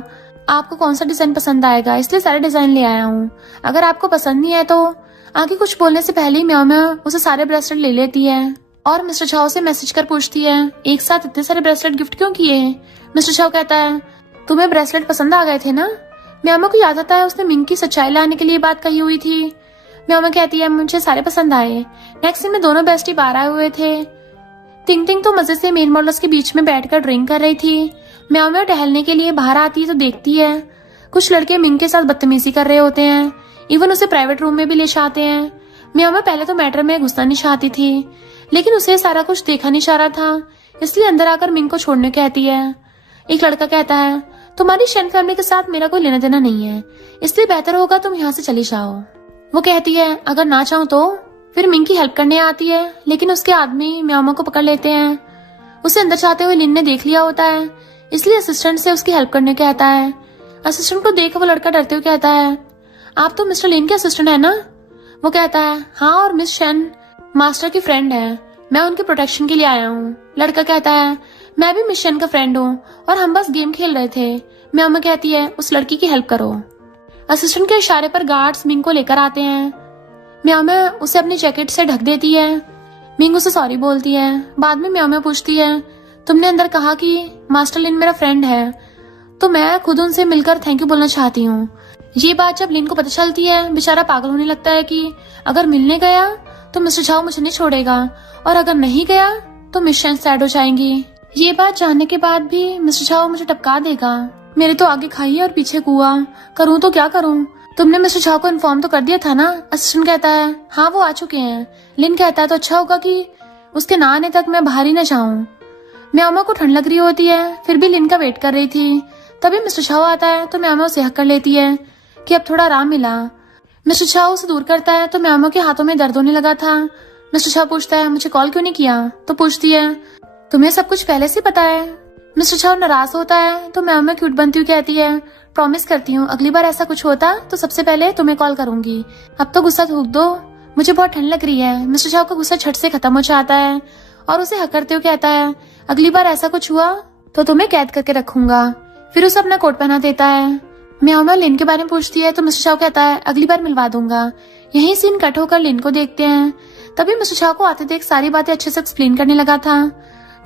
आपको कौन सा डिजाइन पसंद आएगा, इसलिए सारे डिजाइन ले आया हूँ। अगर आपको पसंद नहीं है तो। आगे कुछ बोलने से पहले ही म्याओ म्याओ उसे सारे ब्रेसलेट ले लेती है और मिस्टर झाओ से मैसेज कर पूछती है, एक साथ इतने सारे ब्रेसलेट गिफ्ट क्यों किए? मिस्टर झाओ कहता है, तुम्हें ब्रेसलेट पसंद आ गए थे ना? म्याओ म्याओ को याद आता है उसने मिंग की सच्चाई लाने के लिए बात कही हुई थी। म्याओ म्याओ कहती है, मुझे सारे पसंद आए। नेक्स्ट सीन में दोनों बेस्टी बाहर आए हुए थे। तिंग तिंग तो मजे से मेल मॉडल्स के बीच में बैठकर ड्रिंक कर रही थी। म्याओ म्याओ टहलने के लिए बाहर आती है तो देखती है कुछ लड़के मिंग के साथ बदतमीजी कर रहे होते हैं, इवन उसे प्राइवेट रूम में भी ले जाते हैं। म्याओ म्याओ पहले तो मैटर में घुसना नहीं चाहती थी, लेकिन उसे सारा कुछ देखा नहीं जा रहा था, इसलिए अंदर आकर मिंग को छोड़ने कहती है। एक लड़का कहता है, तुम्हारी शेन फैमिली के साथ मेरा कोई लेना देना नहीं है, इसलिए बेहतर होगा तुम यहाँ से चली जाओ। वो कहती है, अगर ना चाहूँ तो? फिर मिंग की हेल्प करने आती है, लेकिन उसके आदमी म्याओ म्याओ को पकड़ लेते हैं। उसे अंदर जाते हुए लिन ने देख लिया होता है, इसलिए असिस्टेंट से उसकी हेल्प करने कहता है। असिस्टेंट को देख वो लड़का डरते हुए कहता है, आप तो मिस्टर लिन के असिस्टेंट है ना? वो कहता है, हाँ, और मिस शेन मास्टर की फ्रेंड है, मैं उनके प्रोटेक्शन के लिए आया हूँ। लड़का कहता है, मैं भी मिस शेन का फ्रेंड हूँ और हम बस गेम खेल रहे थे। म्याओ म्याओ कहती है, उस लड़की की हेल्प करो। असिस्टेंट के इशारे पर गार्ड्स मिंग को लेकर आते हैं। म्याओ म्याओ उसे अपनी जैकेट से ढक देती है। मिंग उसे सॉरी बोलती है। बाद में म्याओ म्याओ पूछती है, तुमने अंदर कहा कि मास्टर लिन मेरा फ्रेंड है, तो मैं खुद उनसे मिलकर थैंक यू बोलना चाहती हूँ। ये बात जब लिन को पता चलती है, बेचारा पागल होने लगता है कि अगर मिलने गया तो मिस्टर झाओ मुझे नहीं छोड़ेगा, और अगर नहीं गया तो मिस शेन सैड हो जाएंगी। ये बात जानने के बाद भी मिस्टर झाओ मुझे टपका देगा। मेरे तो आगे खाई और पीछे कुआं, करूँ तो क्या करूँ? तुमने मिस्टर झाओ को इन्फॉर्म तो कर दिया था ना? असिस्टेंट कहता है, हाँ, वो आ चुके हैं। लिन कहता है, तो अच्छा होगा कि उसके ना आने तक मैं बाहर ही न जाऊँ। म्याओ म्याओ को ठंड लग रही होती है, फिर भी लिन का वेट कर रही थी। तभी मिस्टर झाओ आता है तो म्याओ म्याओ से हक कर लेती है कि अब थोड़ा आराम मिला। मिस्टर झाओ उसे दूर करता है तो म्याओ म्याओ के हाथों में दर्द होने लगा था। मिस्टर झाओ पूछता है, मुझे कॉल क्यों नहीं किया? तो पूछती है, तुम्हें सब कुछ पहले से पता है? मिस्टर झाओ नाराज होता है तो म्याओ म्याओ क्यूट बनती हुई कहती है, प्रॉमिस करती हूँ अगली बार ऐसा कुछ होता तो सबसे पहले तुम्हें कॉल करूंगी। अब तो गुस्सा थूक दो, मुझे बहुत ठंड लग रही है। मिस्टर झाओ का गुस्सा झट से खत्म हो जाता है और उसे हक करते हुए कहता है, अगली बार ऐसा कुछ हुआ तो तुम्हें कैद करके रखूंगा। फिर उसे अपना कोट पहना देता है। म्याओ म्याओ लिन के बारे में पूछती है तो मिस्टर झाओ कहता है, अगली बार मिलवा दूंगा। यही सीन कट होकर लिन को देखते हैं। तभी मिस्टर झाओ को आते देख सारी बातें अच्छे से एक्सप्लेन करने लगा था।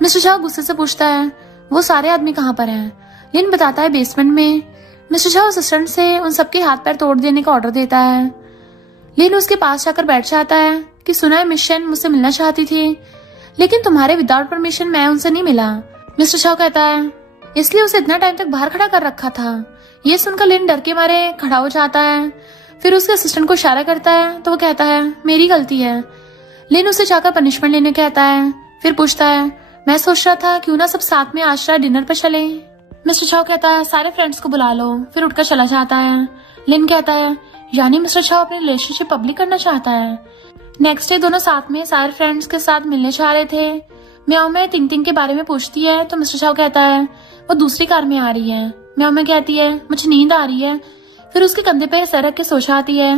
मिस्टर झाओ गुस्से से पूछता है, वो सारे आदमी कहाँ पर हैं? लिन बताता है, बेसमेंट में। मिस्टर झाओ असिस्टेंट से उन सबके हाथ पैर तोड़ देने का ऑर्डर देता है। लिन उसके पास जाकर बैठ जाता है कि सुना है मिस शेन मुझसे मिलना चाहती थी, लेकिन तुम्हारे विदाउट परमिशन मैं उनसे नहीं मिला। मिस्टर झाओ कहता है, इसलिए उसे इतना टाइम तक बाहर खड़ा कर रखा था। ये सुनकर लिन डर के मारे खड़ा हो जाता है। फिर उसके असिस्टेंट को इशारा करता है तो वो कहता है, मेरी गलती है। लिन उसे जाकर पनिशमेंट लेने कहता है। फिर पूछता है, मैं सोच रहा था क्यों ना सब साथ में आज रात डिनर पर चलें। मिस्टर चाओ कहता है सारे फ्रेंड्स को बुला लो, फिर उठकर चला जाता है। लिन कहता है यानी मिस्टर चाओ अपनी रिलेशनशिप पब्लिक करना चाहता है। नेक्स्ट डे दोनों साथ में सारे फ्रेंड्स के साथ मिलने चाह रहे थे। म्याओ में तिंग तिंग के बारे में पूछती है तो मिस्टर चाओ कहता है वो दूसरी कार में आ रही है। म्याओ में कहती है मुझे नींद आ रही है, फिर उसके कंधे पे सर रख के सो जाती है,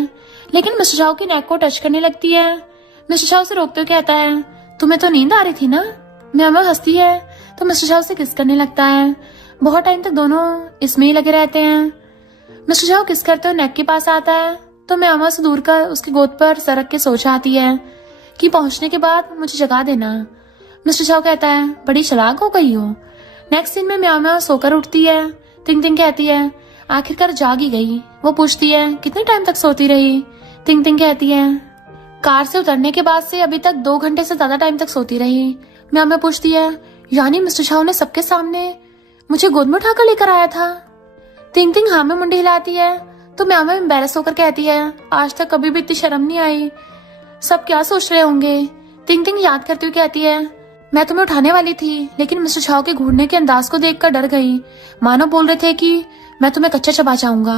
लेकिन मिस्टर चाओ की नेक को टच करने लगती है। मिस्टर चाओ से रोकते हुए कहता है तुम्हें तो नींद आ रही थी ना। म्याओ में हंसती है तो मिस्टर चाओ से किस करने लगता है। बहुत टाइम तक दोनों इसमें ही लगे रहते हैं। मिस्टर चाओ किस करते हुए नेक के पास आता है तो म्याओ से दूर कर उसकी गोद पर सर रख के सो जाती है कि पहुंचने के बाद मुझे जगा देना। मिस्टर चाओ कहता है बड़ी चालाक हो गई हो। नेक्स्ट सीन में म्याओ सोकर उठती है। तिंग तिंग कहती है आखिरकार जाग ही गई। वो पूछती है कितने टाइम तक सोती रही। तिंग तिंग कहती है कार से उतरने के बाद से अभी तक 2 घंटे से ज्यादा टाइम तक सोती रही। म्याओ पूछती है यानी मिस्टर चाओ ने सबके सामने मुझे गोद में उठाकर लेकर आया था। तिंग तिंग हाँ में मुंडी हिलाती है तो म्याओ एम्बेरस होकर कहती है आज तक कभी भी इतनी शर्म नहीं आई, सब क्या सोच रहे होंगे। तिंग तिंग याद करती हुई कहती है मैं तुम्हें उठाने वाली थी, लेकिन मिस्टर चाओ के घूरने के अंदाज को देखकर डर गई, मानो बोल रहे थे कि मैं तुम्हें कच्चा चबा जाऊंगा।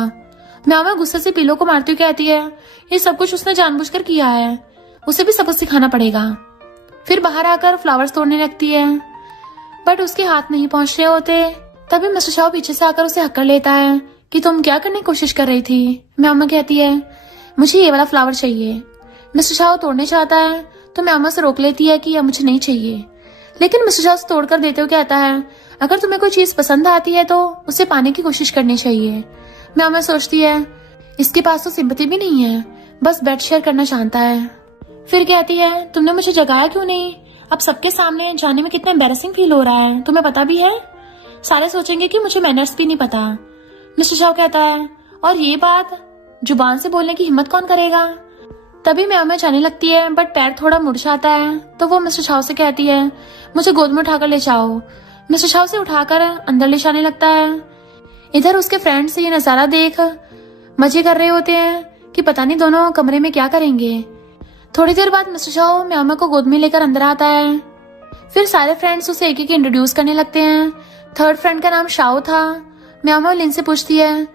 म्याओ गुस्से से पिलो को मारती हुई कहती है ये सब कुछ उसने जानबूझकर किया है, उसे भी सबक सिखाना पड़ेगा। फिर बाहर आकर फ्लावर्स तोड़ने लगती है, बट उसके हाथ नहीं पहुंच रहे होते। तभी मिस्टर चाओ पीछे से आकर उसे हक्कर लेता है कि तुम क्या करने की कोशिश कर रही थी। म्याओ कहती है मुझे ये वाला फ्लावर चाहिए। मिस्टर चाओ तोड़ने चाहता है तो म्याओ से रोक लेती है कि यह मुझे नहीं चाहिए, लेकिन मिस्टर चाओ से तोड़कर देते हुए कहता है अगर तुम्हें कोई चीज पसंद आती है तो उसे पाने की कोशिश करनी चाहिए। म्याओ सोचती है इसके पास तो सिंपैथी भी नहीं है, बस बेड शेयर करना चाहता है। फिर कहती है तुमने मुझे जगाया क्यों नहीं, अब सबके सामने जाने में कितना एम्बैरेसिंग फील हो रहा है, तुम्हें पता भी है, सारे सोचेंगे कि मुझे मैनर्स भी नहीं पता। मिस्टर चाओ कहता है और ये बात जुबान से बोलने की हिम्मत कौन करेगा। तभी म्याओ जाने लगती है, बट पैर थोड़ा मुड़ जाता है तो वो मिस्टर चाओ से कहती है मुझे गोद में उठाकर ले जाओ। मिस्टर चाओ से उठाकर अंदर ले जाने लगता है। इधर उसके फ्रेंड्स ये नजारा देख मजे कर रहे होते हैं कि पता नहीं दोनों कमरे में क्या करेंगे। थोड़ी देर बाद मिस्टर चाओ म्याओ को गोद में लेकर अंदर आता है। फिर सारे फ्रेंड्स उसे एक एक इंट्रोड्यूस करने लगते हैं। थर्ड फ्रेंड का नाम शाओ था। म्याओ लिन से पूछती है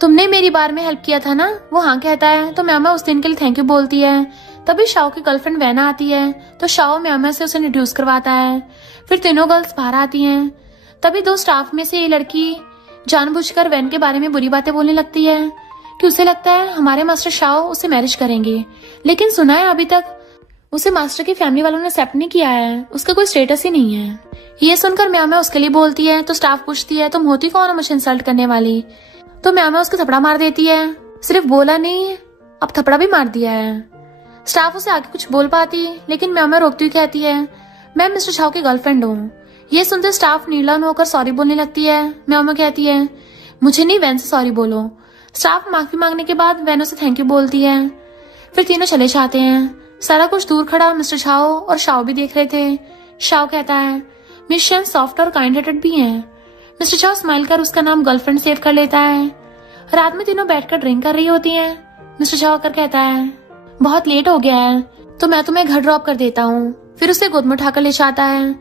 तुमने मेरी बार में हेल्प किया था ना। वो हाँ कहता है तो म्याओ उस दिन के लिए थैंक यू बोलती है। तभी शाओ की गर्लफ्रेंड वैना आती है तो शाओ म्याओ से उसे इंट्रोड्यूस करवाता है। फिर तीनों गर्ल्स बाहर आती हैं। तभी 2 स्टाफ में से ये लड़की जानबूझकर वैन के बारे में बुरी बातें बोलने लगती है कि उसे लगता है हमारे मास्टर शाओ उसे मैरिज करेंगे, लेकिन सुना है अभी तक उसे मास्टर की फैमिली वालों ने एक्सेप्ट नहीं किया है, उसका कोई स्टेटस ही नहीं है। ये सुनकर म्याओ उसके लिए बोलती है तो स्टाफ पूछती है तुम होती कौन हो मुझे इंसल्ट करने वाली। तो म्याओ उसको थपड़ा मार देती है। सिर्फ बोला नहीं, अब थपड़ा भी मार दिया है। स्टाफ उसे आगे कुछ बोल पाती, लेकिन म्याओ रोकती हुई कहती है मैं मिस्टर शाओ की गर्लफ्रेंड हूँ। ये सुनते स्टाफ नीलान होकर सॉरी बोलने लगती है। म्याओ कहती है मुझे नहीं, वैन से सॉरी बोलो। स्टाफ माफी मांगने के बाद वैन से थैंक यू बोलती है। फिर तीनों चले जाते हैं। सारा कुछ दूर खड़ा मिस्टर शाओ और शाओ भी देख रहे थे। शाओ कहता है मिस शेन सॉफ्ट और काइंड हार्टेड भी है। मिस्टर शाओ स्माइल कर उसका नाम गर्लफ्रेंड सेव कर लेता है। रात में तीनों बैठकर ड्रिंक कर रही होती हैं। मिस्टर शाओ कर कहता है बहुत लेट हो गया है तो मैं तुम्हें घर ड्रॉप कर देता हूँ। फिर उसे गोद में उठाकर ले जाता है।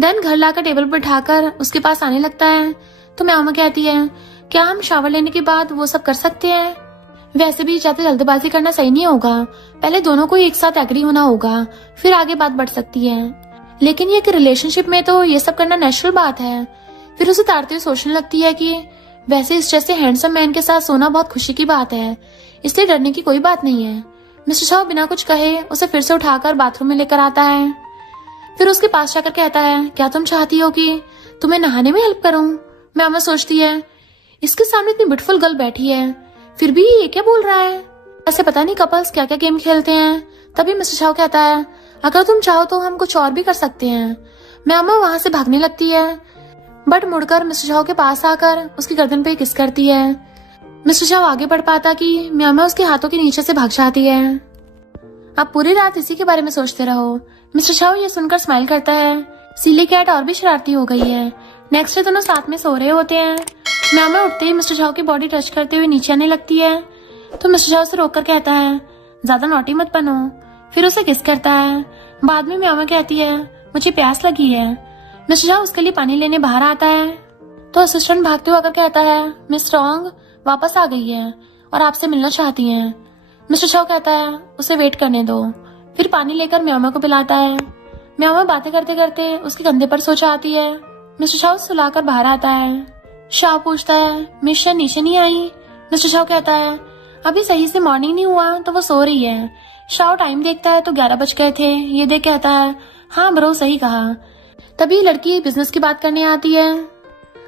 देन घर लाकर टेबल पर उठाकर उसके पास आने लगता है तो म्याओ कहती है क्या हम शावर लेने के बाद वो सब कर सकते हैं। वैसे भी ज्यादा जल्दबाजी करना सही नहीं होगा, पहले दोनों को एक साथ एग्री होना होगा, फिर आगे बात बढ़ सकती है। लेकिन ये एक रिलेशनशिप में तो ये सब करना नेचुरल बात है। फिर उसे तारते हुए सोचने लगती है कि वैसे इस जैसे हैंडसम मैन के साथ सोना बहुत खुशी की बात है, इसलिए डरने की कोई बात नहीं है। मिस्टर शाओ बिना कुछ कहे उसे फिर से उठाकर बाथरूम में लेकर आता है। फिर उसके पास जाकर कहता है क्या तुम चाहती हो कि तुम्हें नहाने में हेल्प करूं। म्याओ सोचती है इसके सामने इतनी ब्यूटीफुल गर्ल बैठी है, फिर भी ये क्या बोल रहा है। ऐसे पता नहीं कपल्स क्या क्या गेम खेलते हैं। तभी मिस्टर शाओ कहता है अगर तुम चाहो तो हम कुछ और भी कर सकते हैं। म्याओ वहां से भागने लगती है, बट मुड़कर मिस्टर शाओ के पास आकर उसकी गर्दन पे किस करती है। मिस्टर शाओ आगे बढ़ पाता कि म्याओ उसके हाथों के नीचे से भाग जाती है। अब पूरी रात इसी के बारे में सोचते रहो। मिस्टर शाओ ये सुनकर स्माइल करता है। सीली कैट और भी शरारती हो गई है। नेक्स्ट डे दोनों साथ में सो रहे होते हैं। म्याओ उठते ही मिस्टर शाओ की बॉडी टच करते हुए नीचे आने लगती है तो मिस्टर शाओ से रोककर कहता है ज्यादा नॉटी मत बनो। फिर उसे किस करता है। बाद में म्याओ कहती है मुझे प्यास लगी है। मिस्टर शाओ उसके लिए पानी लेने बाहर आता है। तो असिस्टेंट भागते हुए आकर कहता है, मिस रॉन्ग वापस आ गई है और आपसे मिलना चाहती हैं। मिस्टर शाओ कहता है, उसे वेट करने दो। फिर पानी लेकर म्याओ म्याओ को पिलाता है। म्याओ म्याओ बातें करते करते उसके कंधे पर सो जाती है। मिस्टर शाओ सुलाकर बाहर आता है। शाओ पूछता है, मिस शन नीचे नहीं आई? मिस्टर शाओ कहता है, अभी सही से मॉर्निंग नहीं हुआ तो वो सो रही है। शाओ टाइम देखता है तो 11 बज गए थे। ये देख कहता है, हाँ ब्रो सही कहा। तभी लड़की बिजनेस की बात करने आती है।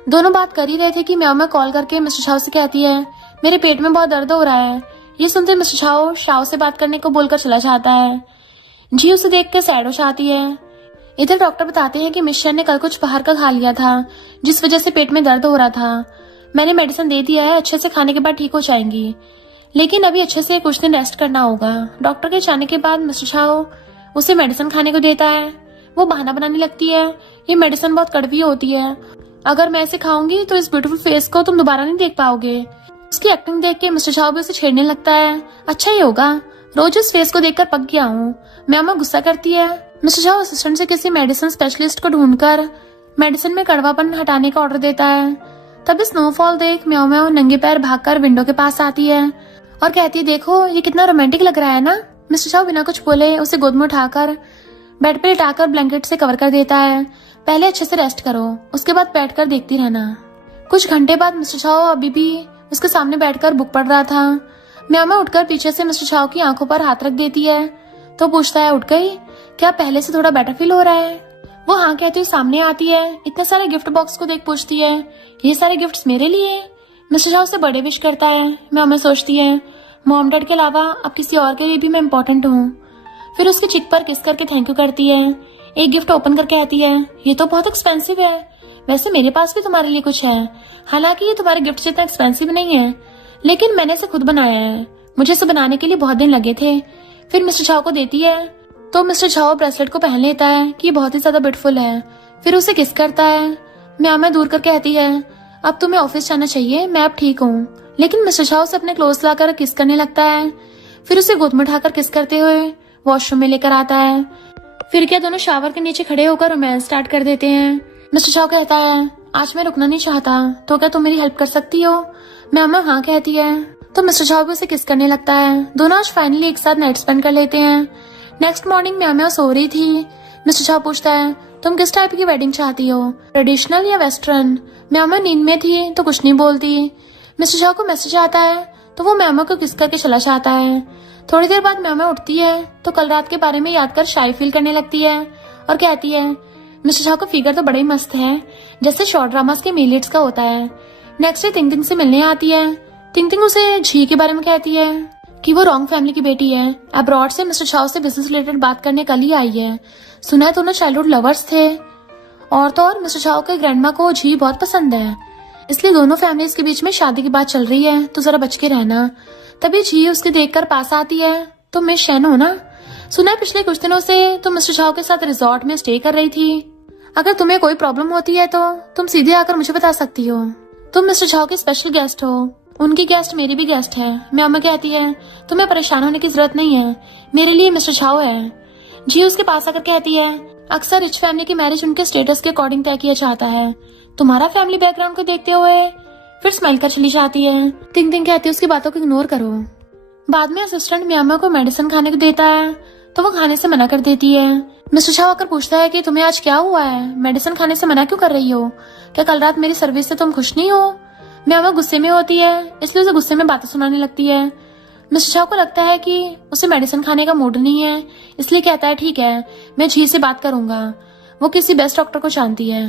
दोनों बात कर ही रहे थे कि म्याओ म्याओ कॉल करके मिस्टर शाओ से कहती है, मेरे पेट में बहुत दर्द हो रहा है। ये सुनते मिस्टर शाओ शाओ से बात करने को बोलकर चला जाता है। जी उसे देख कर सैड हो जाती है। इधर डॉक्टर बताते हैं कि मिस्टर ने कल कुछ बाहर का खा लिया था जिस वजह से पेट में दर्द हो रहा था। मैंने मेडिसिन दे दिया है, अच्छे से खाने के बाद ठीक हो जाएंगी, लेकिन अभी अच्छे से कुछ दिन रेस्ट करना होगा। डॉक्टर के जाने के बाद मिस्टर शाओ उसे मेडिसिन खाने को देता है। वो बहाना बनाने लगती है, ये मेडिसिन बहुत कड़वी होती है, अगर मैं इसे खाऊंगी तो इस ब्यूटीफुल फेस को तुम दोबारा नहीं देख पाओगे। उसकी एक्टिंग देख के मिस्टर शाओ भी उसे छेड़ने लगता है। अच्छा ही होगा, रोज इस फेस को देखकर पक गया हूँ। म्याओ गुस्सा करती है। मिस्टर शाओ असिस्टेंट से किसी मेडिसिन स्पेशलिस्ट को ढूंढकर मेडिसिन में कड़वापन हटाने का ऑर्डर देता है। तभी स्नोफॉल देख म्याओ म्याओ नंगे पैर भागकर विंडो के पास आती है और कहती है, देखो ये कितना रोमांटिक लग रहा है ना। मिस्टर शाओ बिना कुछ बोले उसे गोद में उठाकर बेड पे लिटाकर ब्लैंकेट से कवर कर देता है। पहले अच्छे से रेस्ट करो, उसके बाद बैठकर देखती रहना। कुछ घंटे बाद मिस्टर शाओ अभी भी उसके सामने बैठकर बुक पढ़ रहा था। म्याओ म्याओ उठकर पीछे से मिस्टर शाओ की आंखों पर हाथ रख देती है तो पूछता है, उठ गई? क्या पहले से थोड़ा बेटर फील हो रहा है? वो हाँ कहती हुई सामने आती है। इतने सारे गिफ्ट बॉक्स को देख पूछती है, ये सारे गिफ्ट्स मेरे लिए? मिस्टर शाओ से बड़े विश करता है। म्याओ म्याओ सोचती है, मॉम डैड के अलावा अब किसी और के लिए भी मैं इम्पोर्टेंट हूँ। फिर उसके चिक पर किस करके थैंक यू करती है। एक गिफ्ट ओपन करके कहती है, ये तो बहुत एक्सपेंसिव है, वैसे मेरे पास भी तुम्हारे लिए कुछ है। हालांकि ये तुम्हारे गिफ्ट जितना एक्सपेंसिव नहीं है, लेकिन मैंने इसे खुद बनाया है, मुझे इसे बनाने के लिए बहुत दिन लगे थे। फिर मिस्टर शाओ को देती है तो मिस्टर शाओ ब्रेसलेट को पहन लेता है कि ये बहुत ही ज्यादा ब्यूटीफुल है। फिर उसे किस करता है। म्याओ म्याओ दूर कर कहती है, अब तुम्हें ऑफिस जाना चाहिए, मैं अब ठीक हूँ। लेकिन मिस्टर शाओ से अपने क्लोज लाकर किस करने लगता है। फिर उसे गोद में उठाकर किस करते हुए वॉशरूम में लेकर आता है। फिर क्या दोनों शावर के नीचे खड़े होकर रोमांस स्टार्ट कर देते हैं। मिस्टर शाओ कहता है, आज मैं रुकना नहीं चाहता, तो क्या तुम मेरी हेल्प कर सकती हो? म्याओ म्याओ हाँ कहती है। तो मिस्टर शाओ भी उसे किस करने लगता है। दोनों आज फाइनली एक साथ नाइट स्पेंड कर लेते हैं। नेक्स्ट मॉर्निंग म्याओ म्याओ सो रही थी। मिस्टर शाओ पूछता है, तुम किस टाइप की वेडिंग चाहती हो, ट्रेडिशनल या वेस्टर्न? म्याओ म्याओ नींद में थी तो कुछ नहीं बोलती। मिस्टर शाओ को मैसेज आता है तो वो म्याओ म्याओ को किस करके चला जाता है। थोड़ी देर बाद म्याओ म्याओ उठती है तो कल रात के बारे में याद कर शाई फील करने लगती है और कहती है, मिस्टर शाओ का फिगर तो बड़ा ही मस्त है, जैसे शॉर्ट ड्रामास के मेल लीड्स का होता है। नेक्स्ट डे तिंग तिंग से मिलने आती है। तिंग तिंग उसे झी के बारे में कहती है कि वो रॉन्ग फैमिली की बेटी है, अब्रॉड से मिस्टर शाओ से बिजनेस रिलेटेड बात करने कल ही आई है। सुना है दोनों चाइल्डहुड लवर्स थे, और तो और मिस्टर शाओ के ग्रैंडमा को झी बहुत पसंद है, इसलिए दोनों फैमिलीज के बीच में शादी की बात चल रही है, तो जरा बच के रहना। तभी झी उसके देखकर पास आती है, तो मिस शैन हो ना? सुना है पिछले कुछ दिनों से तुम मिस्टर शाओ के साथ रिजॉर्ट में स्टे कर रही थी। अगर तुम्हें कोई प्रॉब्लम होती है तो तुम सीधे आकर मुझे बता सकती हो। तुम मिस्टर शाओ के स्पेशल गेस्ट हो, उनकी गेस्ट मेरी भी गेस्ट है। म्याओ म्याओ कहती है, तुम्हें परेशान होने की जरूरत नहीं है, मेरे लिए मिस्टर शाओ है। जी उसके पास आकर कहती है, अक्सर रिच फैमिली की मैरिज उनके स्टेटस के अकॉर्डिंग तय किया जाता है, तुम्हारा फैमिली बैकग्राउंड को देखते हुए फिर स्माइल कर चली जाती है। तिंग तिंग कहती है, उसकी बातों को इग्नोर करो। बाद में असिस्टेंट म्याओ म्याओ को मेडिसिन खाने को देता है तो वो खाने से मना कर देती है। मिस्टर शाओ आकर पूछता है कि तुम्हें आज क्या हुआ है, मेडिसिन खाने से मना क्यों कर रही हो? क्या कल रात मेरी सर्विस से तुम खुश नहीं हो? म्याओ म्याओ गुस्से में होती है, इसलिए उसे गुस्से में बातें सुनाने लगती है। मिस्टर शाओ को लगता है कि उसे मेडिसिन खाने का मूड नहीं है, इसलिए कहता है, ठीक है मैं झी से बात करूंगा, वो किसी बेस्ट डॉक्टर को जानती है।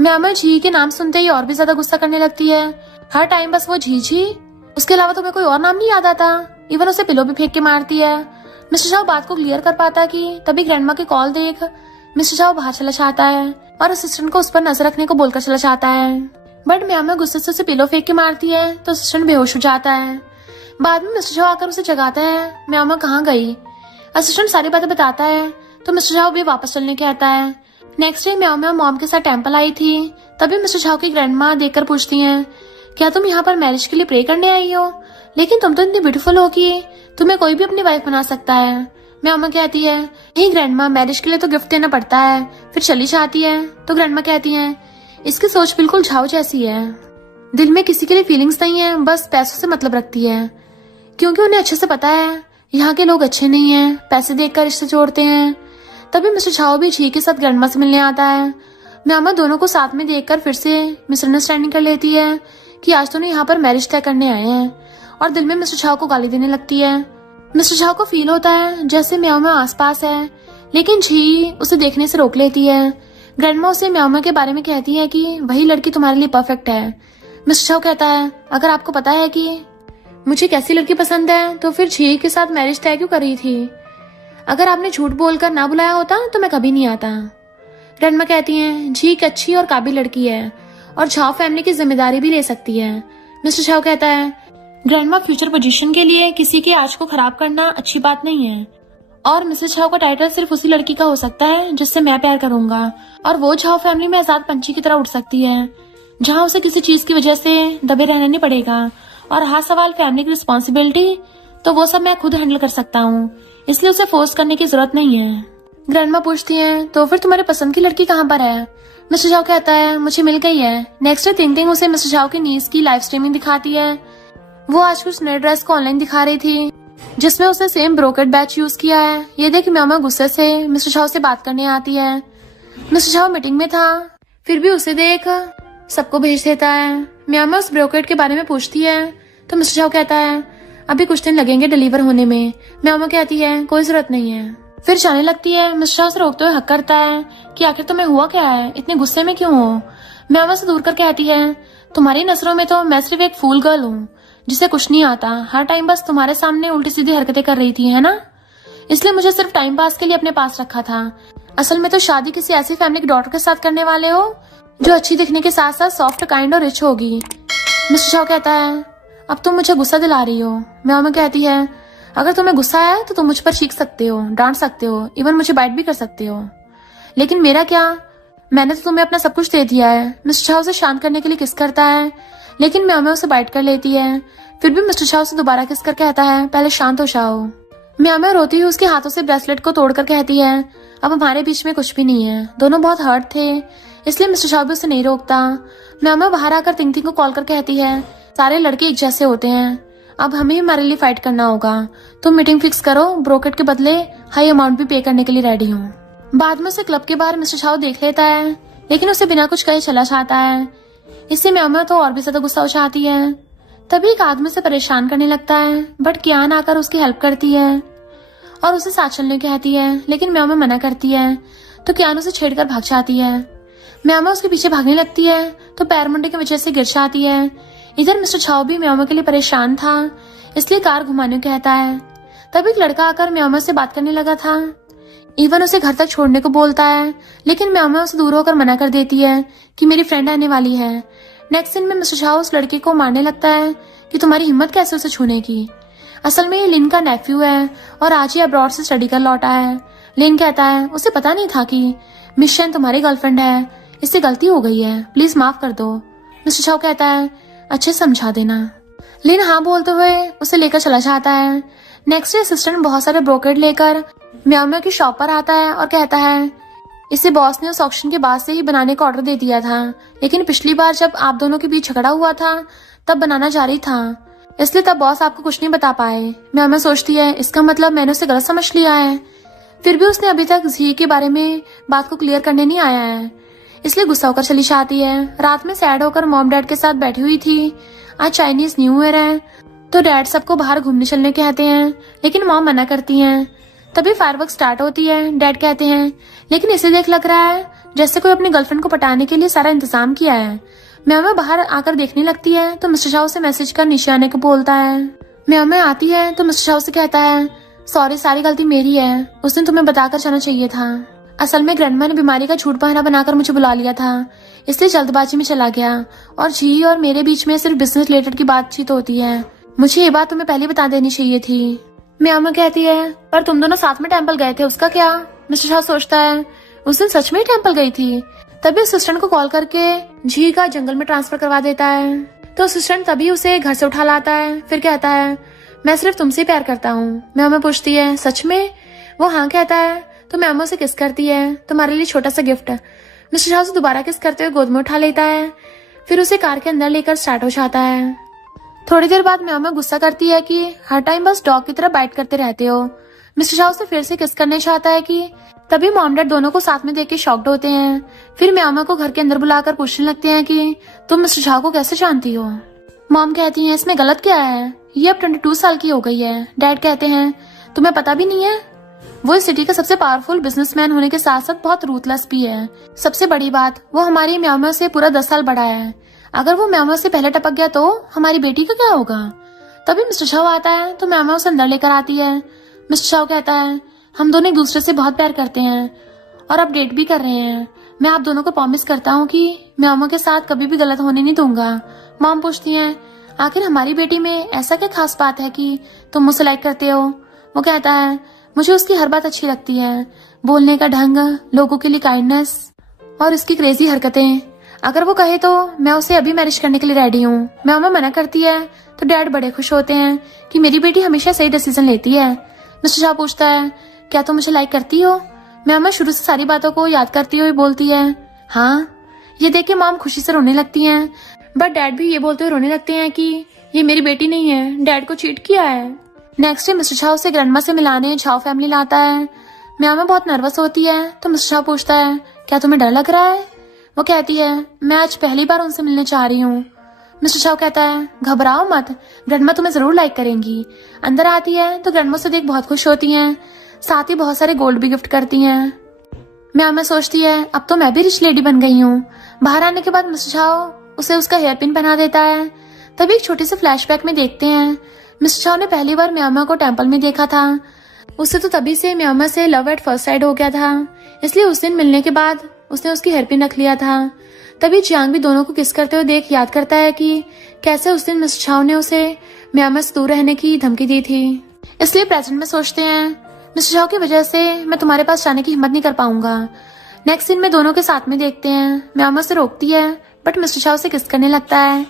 म्याओ म्याओ झी के नाम सुनते ही और भी ज्यादा गुस्सा करने लगती है। हर टाइम बस वो झी झी, उसके अलावा तुम्हें कोई और नाम नहीं याद आता? इवन उसे पिलो भी फेंक के मारती है। मिस्टर शाओ बात को क्लियर कर पाता कि तभी ग्रैंडमा की कॉल देख मिस्टर शाओ बाहर चला जाता है और असिस्टेंट को उस पर नजर रखने को बोलकर चला जाता है। बट म्याओ म्याओ गुस्से से उसे पिलो फेंक के मारती है तो असिस्टेंट बेहोश हो जाता है। बाद में मिस्टर शाओ आकर उसे जगाता है, म्याओ म्याओ कहाँ गई? असिस्टेंट सारी बातें बताता है तो मिस्टर शाओ भी वापस चलने कहता है। नेक्स्ट डे म्याओ म्याओ मॉम के साथ टेम्पल आई थी, तभी मिस्टर शाओ की ग्रैंडमा देखकर पूछती हैं, क्या तुम यहाँ पर मैरिज के लिए प्रे करने आई हो? लेकिन तुम तो इतनी ब्यूटीफुल हो कि तुम्हें कोई भी अपनी वाइफ बना सकता है। म्याओ म्याओ कहती है, नहीं ग्रैंडमा, मैरिज के लिए तो गिफ्ट देना पड़ता है। फिर चली जाती है तो ग्रैंडमा कहती है, इसकी सोच बिल्कुल झाओ जैसी है। दिल में किसी के लिए फीलिंग्स नहीं है, बस पैसों से मतलब रखती है, क्योंकि उन्हें अच्छे से पता है यहाँ के लोग अच्छे नहीं हैं, पैसे देखकर रिश्ते जोड़ते हैं। तभी मिस्टर झाओ भी झी के साथ ग्रैंडमा से मिलने आता है। म्यामा दोनों को साथ में देखकर फिर से मिसअंडरस्टैंडिंग कर लेती है कि आज दोनों यहाँ पर मैरिज तय करने आए हैं, और दिल में मिस्टर झाओ को गाली देने लगती है। मिस्टर झाओ को फील होता है जैसे म्यामा आसपास है, लेकिन झी उसे देखने से रोक लेती है। ग्रैंडमा उसे म्यामा के बारे में कहती है कि वही लड़की तुम्हारे लिए परफेक्ट है। मिस्टर झाओ कहता है, अगर आपको पता है कि मुझे कैसी लड़की पसंद है तो फिर झी के साथ मैरिज तय क्यों कर रही थी? अगर आपने झूठ बोलकर ना बुलाया होता तो मैं कभी नहीं आता। ग्रैंडमा कहती हैं, झी एक अच्छी और काबिल लड़की है और झाओ फैमिली की जिम्मेदारी भी ले सकती है। मिस्टर झाओ कहता है, ग्रैंडमा फ्यूचर पोजीशन के लिए किसी के आज को खराब करना अच्छी बात नहीं है, और मिसेस झाओ का टाइटल सिर्फ उसी लड़की का हो सकता है जिससे मैं प्यार करूंगा, और वो झाओ फैमिली में आजाद पंछी की तरह उड़ सकती है, जहाँ उसे किसी चीज की वजह से दबे रहना नहीं पड़ेगा। और हाँ सवाल फैमिली की रिस्पॉन्सिबिलिटी, तो वो सब मैं खुद हैंडल कर सकता हूँ, इसलिए उसे फोर्स करने की जरूरत नहीं है। ग्रैंडमा पूछती है, तो फिर तुम्हारे पसंद की लड़की कहाँ पर है? मिस्टर झाओ कहता है, मुझे मिल गई है। नेक्स्ट डे थिंकिंग उसे मिस्टर झाओ की नीस की लाइव स्ट्रीमिंग दिखाती है। वो आज कुछ नए ड्रेस को ऑनलाइन दिखा रही थी जिसमें उसने सेम ब्रोकेट बैच यूज किया है। ये देख म्यामा गुस्से से मिस्टर झाओ से बात करने आती है। मिस्टर झाओ मीटिंग में था, फिर भी उसे देख सबको भेज देता है। म्यामा उस ब्रोकेट के बारे में पूछती है तो मिस्टर झाओ कहता है, अभी कुछ दिन लगेंगे डिलीवर होने में। म्यामा कहती है, कोई जरूरत नहीं है, फिर जाने लगती है। मिस्टर झाओ से रोकते हुए हक करता है कि आखिर तुम्हें हुआ क्या है, इतने गुस्से में क्यों हो? म्यामा से दूर कर कहती है, तुम्हारी नजरों में तो मैं सिर्फ एक फूल गर्ल हूँ जिसे कुछ नहीं आता, हर टाइम बस तुम्हारे सामने उल्टी सीधी हरकतें कर रही थी, है ना? इसलिए मुझे सिर्फ टाइम पास के लिए अपने पास रखा था। असल में तो शादी किसी ऐसी फैमिली की डॉटर के साथ करने वाले हो जो अच्छी दिखने के साथ साथ सॉफ्ट, काइंड और रिच होगी। मिस्टर झाओ कहता है, अब तुम मुझे गुस्सा दिला रही हो। म्यामा कहती है, अगर तुम्हें गुस्सा आया तो तुम मुझ पर चीख सकते हो, डांट सकते हो, इवन मुझे बाइट भी कर सकते हो, लेकिन मेरा क्या? मैंने तो तुम्हें अपना सब कुछ दे दिया है। मिस्टर झाओ उसे शांत करने के लिए किस करता है, लेकिन म्यामा उसे बाइट कर लेती है। फिर भी मिस्टर झाओ से दोबारा किस कर कहता है, पहले शांत हो जाओ। म्यामा रोती हुई उसके हाथों से ब्रेसलेट को तोड़कर कहती है, अब हमारे बीच में कुछ भी नहीं है, दोनों बहुत हर्ट थे, इसलिए मिस्टर झाओ भी उसे नहीं रोकता। म्यामा बाहर आकर तिंग तिंग को कॉल कर कहती है, सारे लड़के एक जैसे होते हैं, अब हमें हमारे लिए फाइट करना होगा, तुम मीटिंग फिक्स करो, ब्रोकेट के बदले हाई अमाउंट भी पे करने के लिए रेडी हूँ। बाद में उसे क्लब के बाहर मिस्टर झाओ देख लेता है, लेकिन उसे बिना कुछ कहे चला जाता है। इससे म्यामा तो और भी ज्यादा गुस्सा हो जाती है। तभी एक आदमी से परेशान करने लगता है, बट कियान आकर उसकी हेल्प करती है और उसे साथ चलने कहती है, लेकिन म्यामा मना करती है, तो कियान उसे छेड़कर भाग जाती है। म्यामा उसके पीछे भागने लगती है तो पैर मुंडे की वजह से गिर जाती है। इधर मिस्टर झाओ भी म्यामा के लिए परेशान था, इसलिए कार घुमाने को कहता है। तब एक लड़का आकर म्यामा से बात करने लगा था, इवन उसे घर तक छोड़ने को बोलता है, लेकिन म्यामा उसे दूर होकर मना कर देती है कि मेरी फ्रेंड आने वाली है। नेक्स्ट सीन में मिस्टर झाओ उस लड़के को मारने लगता है कि तुम्हारी हिम्मत कैसे उसे छूने की। असल में ये लिन का नेफ्यू है और आज ही अब्रॉड से स्टडी कर लौटा है। लिन कहता है, उसे पता नहीं था कि मिस शेन तुम्हारी गर्लफ्रेंड है, इससे गलती हो गई है, प्लीज माफ कर दो। मिस्टर झाओ कहता है, अच्छे समझा देना। लिन हाँ बोलते हुए उसे लेकर चला जाता है। नेक्स्ट डे असिस्टेंट बहुत सारे ब्रोकेट लेकर म्यामा की शॉप पर आता है और कहता है, इसे बॉस ने उस ऑक्शन के बाद से ही बनाने का ऑर्डर दे दिया था, लेकिन पिछली बार जब आप दोनों के बीच झगड़ा हुआ था तब बनाना जारी था, इसलिए तब बॉस आपको कुछ नहीं बता पाए। म्यामा सोचती है, इसका मतलब मैंने उसे गलत समझ लिया है। फिर भी उसने अभी तक झी के बारे में बात को क्लियर करने नहीं आया है, इसलिए गुस्सा होकर चली जाती है। रात में सैड होकर मॉम डैड के साथ बैठी हुई थी। आज चाइनीज न्यू ईयर है तो डैड सबको बाहर घूमने चलने कहते हैं, लेकिन मॉम मना करती हैं। तभी फायरवर्क स्टार्ट होती है। डैड कहते हैं, लेकिन इसे देख लग रहा है जैसे कोई अपनी गर्लफ्रेंड को पटाने के लिए सारा इंतजाम किया है। म्यामा बाहर आकर देखने लगती है तो मिस्टर झाओ से मैसेज कर नीचे आने को बोलता है। म्यामा आती है तो मिस्टर झाओ से कहता है, सॉरी, सारी गलती मेरी है, उस दिन तुम्हें बताकर जाना चाहिए था। असल में ग्रैंडमा ने बीमारी का झूठ बहाना बनाकर मुझे बुला लिया था, इसलिए जल्दबाजी में चला गया, और झी और मेरे बीच में सिर्फ बिजनेस रिलेटेड की बातचीत होती है, मुझे ये बात तुम्हें पहले बता देनी चाहिए थी। म्यामा कहती है, पर तुम दोनों साथ में टेम्पल गए थे, उसका क्या? मिस्टर झाओ सोचता है, उस दिन सच में ही टेम्पल गई थी। तभी असिस्टेंट को कॉल करके झी का जंगल में ट्रांसफर करवा देता है, तो असिस्टेंट तभी उसे घर से उठा लाता है। फिर कहता है, मैं सिर्फ तुमसे प्यार करता हूँ। म्यामा पूछती है, सच में? वो हाँ कहता है तो म्यामा उसे किस करती है, तुम्हारे लिए छोटा सा गिफ्ट। मिस्टर शाह उसे दोबारा किस करते हुए गोद में उठा लेता है, फिर उसे कार के अंदर लेकर स्टार्ट हो जाता है। थोड़ी देर बाद म्याओ म्याओ गुस्सा करती है कि हर टाइम बस डॉग की तरह बाइट करते रहते हो। मिस्टर शाह उसे फिर से किस करने चाहता है कि तभी मॉम डैड दोनों को साथ में देख के शॉक्ड होते हैं। फिर म्याओ म्याओ को घर के अंदर बुलाकर पूछने लगते हैं कि तुम मिस्टर शाह को कैसे जानती हो। मॉम कहती है इसमें गलत क्या है, ये अब 22 साल की हो गई है। डैड कहते हैं तुम्हें पता भी नहीं है, वो इस सिटी का सबसे पावरफुल बिजनेसमैन होने के साथ साथ बहुत रूथलेस भी है। सबसे बड़ी बात, वो हमारी म्याओ म्याओ से पूरा 10 साल बड़ा है। अगर वो म्याओ म्याओ से पहले टपक गया तो हमारी बेटी का क्या होगा। तभी मिस्टर शाह आता है तो म्याओ म्याओ उसे अंदर लेकर आती है। मिस्टर शाह कहता है हम दोनों एक दूसरे से बहुत प्यार करते हैं और अब डेट भी कर रहे हैं। मैं आप दोनों को प्रॉमिस करता हूँ कि म्याओ म्याओ के साथ कभी भी गलत होने नहीं दूंगा। मॉम पूछती है आखिर हमारी बेटी में ऐसा क्या खास बात है कि तुम मुझसे लाइक करते हो। वो कहता है मुझे उसकी हर बात अच्छी लगती है, बोलने का ढंग, लोगों के लिए काइंडनेस और उसकी क्रेजी हरकतें। अगर वो कहे तो मैं उसे अभी मैरिज करने के लिए रेडी हूँ। म्याओ म्याओ मना करती है तो डैड बड़े खुश होते हैं कि मेरी बेटी हमेशा सही डिसीजन लेती है। मिस्टर शाह पूछता है क्या तुम मुझे लाइक करती हो। म्याओ म्याओ शुरू से सारी बातों को याद करती हुई बोलती है हाँ। ये देख के मॉम खुशी से रोने लगती हैं, बट डैड भी ये बोलते हुए रोने लगते हैं कि ये मेरी बेटी नहीं है, डैड को चीट किया है। नेक्स्ट डे मिस्टर शाह उसे ग्रैंडमा से मिलाने झाओ फैमिली लाता है। म्याओ म्याओ बहुत नर्वस होती है तो मिस्टर शाह पूछता है क्या तुम्हें डर लग रहा है। वो कहती है मैं आज पहली बार उनसे मिलने चाह रही हूँ। मिस्टर शाह कहता है घबराओ मत, ग्रैंडमा तुम्हें जरूर लाइक करेंगी। अंदर आती है तो ग्रैंडमा से देख बहुत खुश होती हैं, साथ ही बहुत सारे गोल्ड भी गिफ्ट करती हैं। म्याओ म्याओ सोचती है अब तो मैं भी रिच लेडी बन गई हूँ। बाहर आने के बाद मिस्टर शाह उसे उसका हेयर पिन पहना देता है। तभी एक छोटे से फ्लैशबैक में देखते हैं मिस्टर शाह ने पहली बार म्याओ म्याओ को टेम्पल में देखा था। उसे तो तभी से म्याओ म्याओ से लव एट फर्स्ट साइड हो गया था, इसलिए उस दिन मिलने के बाद उसने उसकी हेयर पिन रख लिया था। तभी जियांग भी दोनों को किस करते हुए देख याद करता है कि कैसे उस दिन मिस्टर शाह ने उसे म्याओ म्याओ से दूर रहने की धमकी दी थी। इसलिए प्रेजेंट में सोचते हैं मिस्टर शाह की वजह से मैं तुम्हारे पास जाने की हिम्मत नहीं कर पाऊंगा। नेक्स्ट सीन में दोनों के साथ में देखते हैं म्याओ म्याओ से रोकती है बट मिस्टर शाह उसे किस करने लगता है।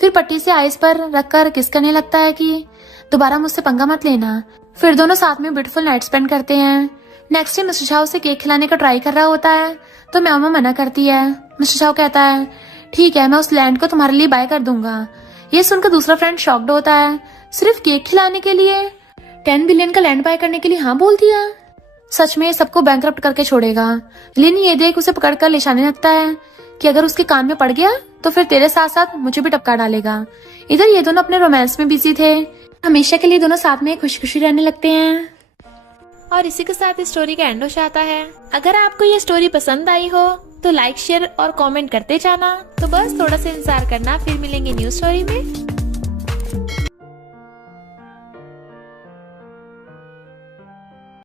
फिर पट्टी से आइस पर रखकर किस करने लगता है कि दोबारा मुझसे पंगा मत लेना। फिर दोनों साथ में ब्यूटीफुल नाइट स्पेंड करते हैं। नेक्स्ट डे मिस्टर शाह उसे केक खिलाने का ट्राई कर रहा होता है तो म्याओ म्याओ मना करती है। मिस्टर शाह कहता है ठीक है मैं उस लैंड को तुम्हारे लिए बाय कर दूंगा। ये सुनकर दूसरा फ्रेंड शॉक्ड होता है, सिर्फ केक खिलाने के लिए 10 बिलियन का लैंड बाय करने के लिए हाँ बोल दिया। सच में सबको बैंकरप्ट करके छोड़ेगा। लिन ये देख उसे पकड़कर ले जाने लगता है कि अगर उसके कान में पड़ गया तो फिर तेरे साथ साथ मुझे भी टपका डालेगा। इधर ये दोनों अपने रोमांस में बिजी थे, हमेशा के लिए दोनों साथ में खुशी खुशी रहने लगते हैं। और इसी के साथ इस स्टोरी का एंड हो जाता है। अगर आपको ये स्टोरी पसंद आई हो तो लाइक शेयर और कमेंट करते जाना। तो बस थोड़ा सा इंतजार करना, फिर मिलेंगे न्यू स्टोरी में।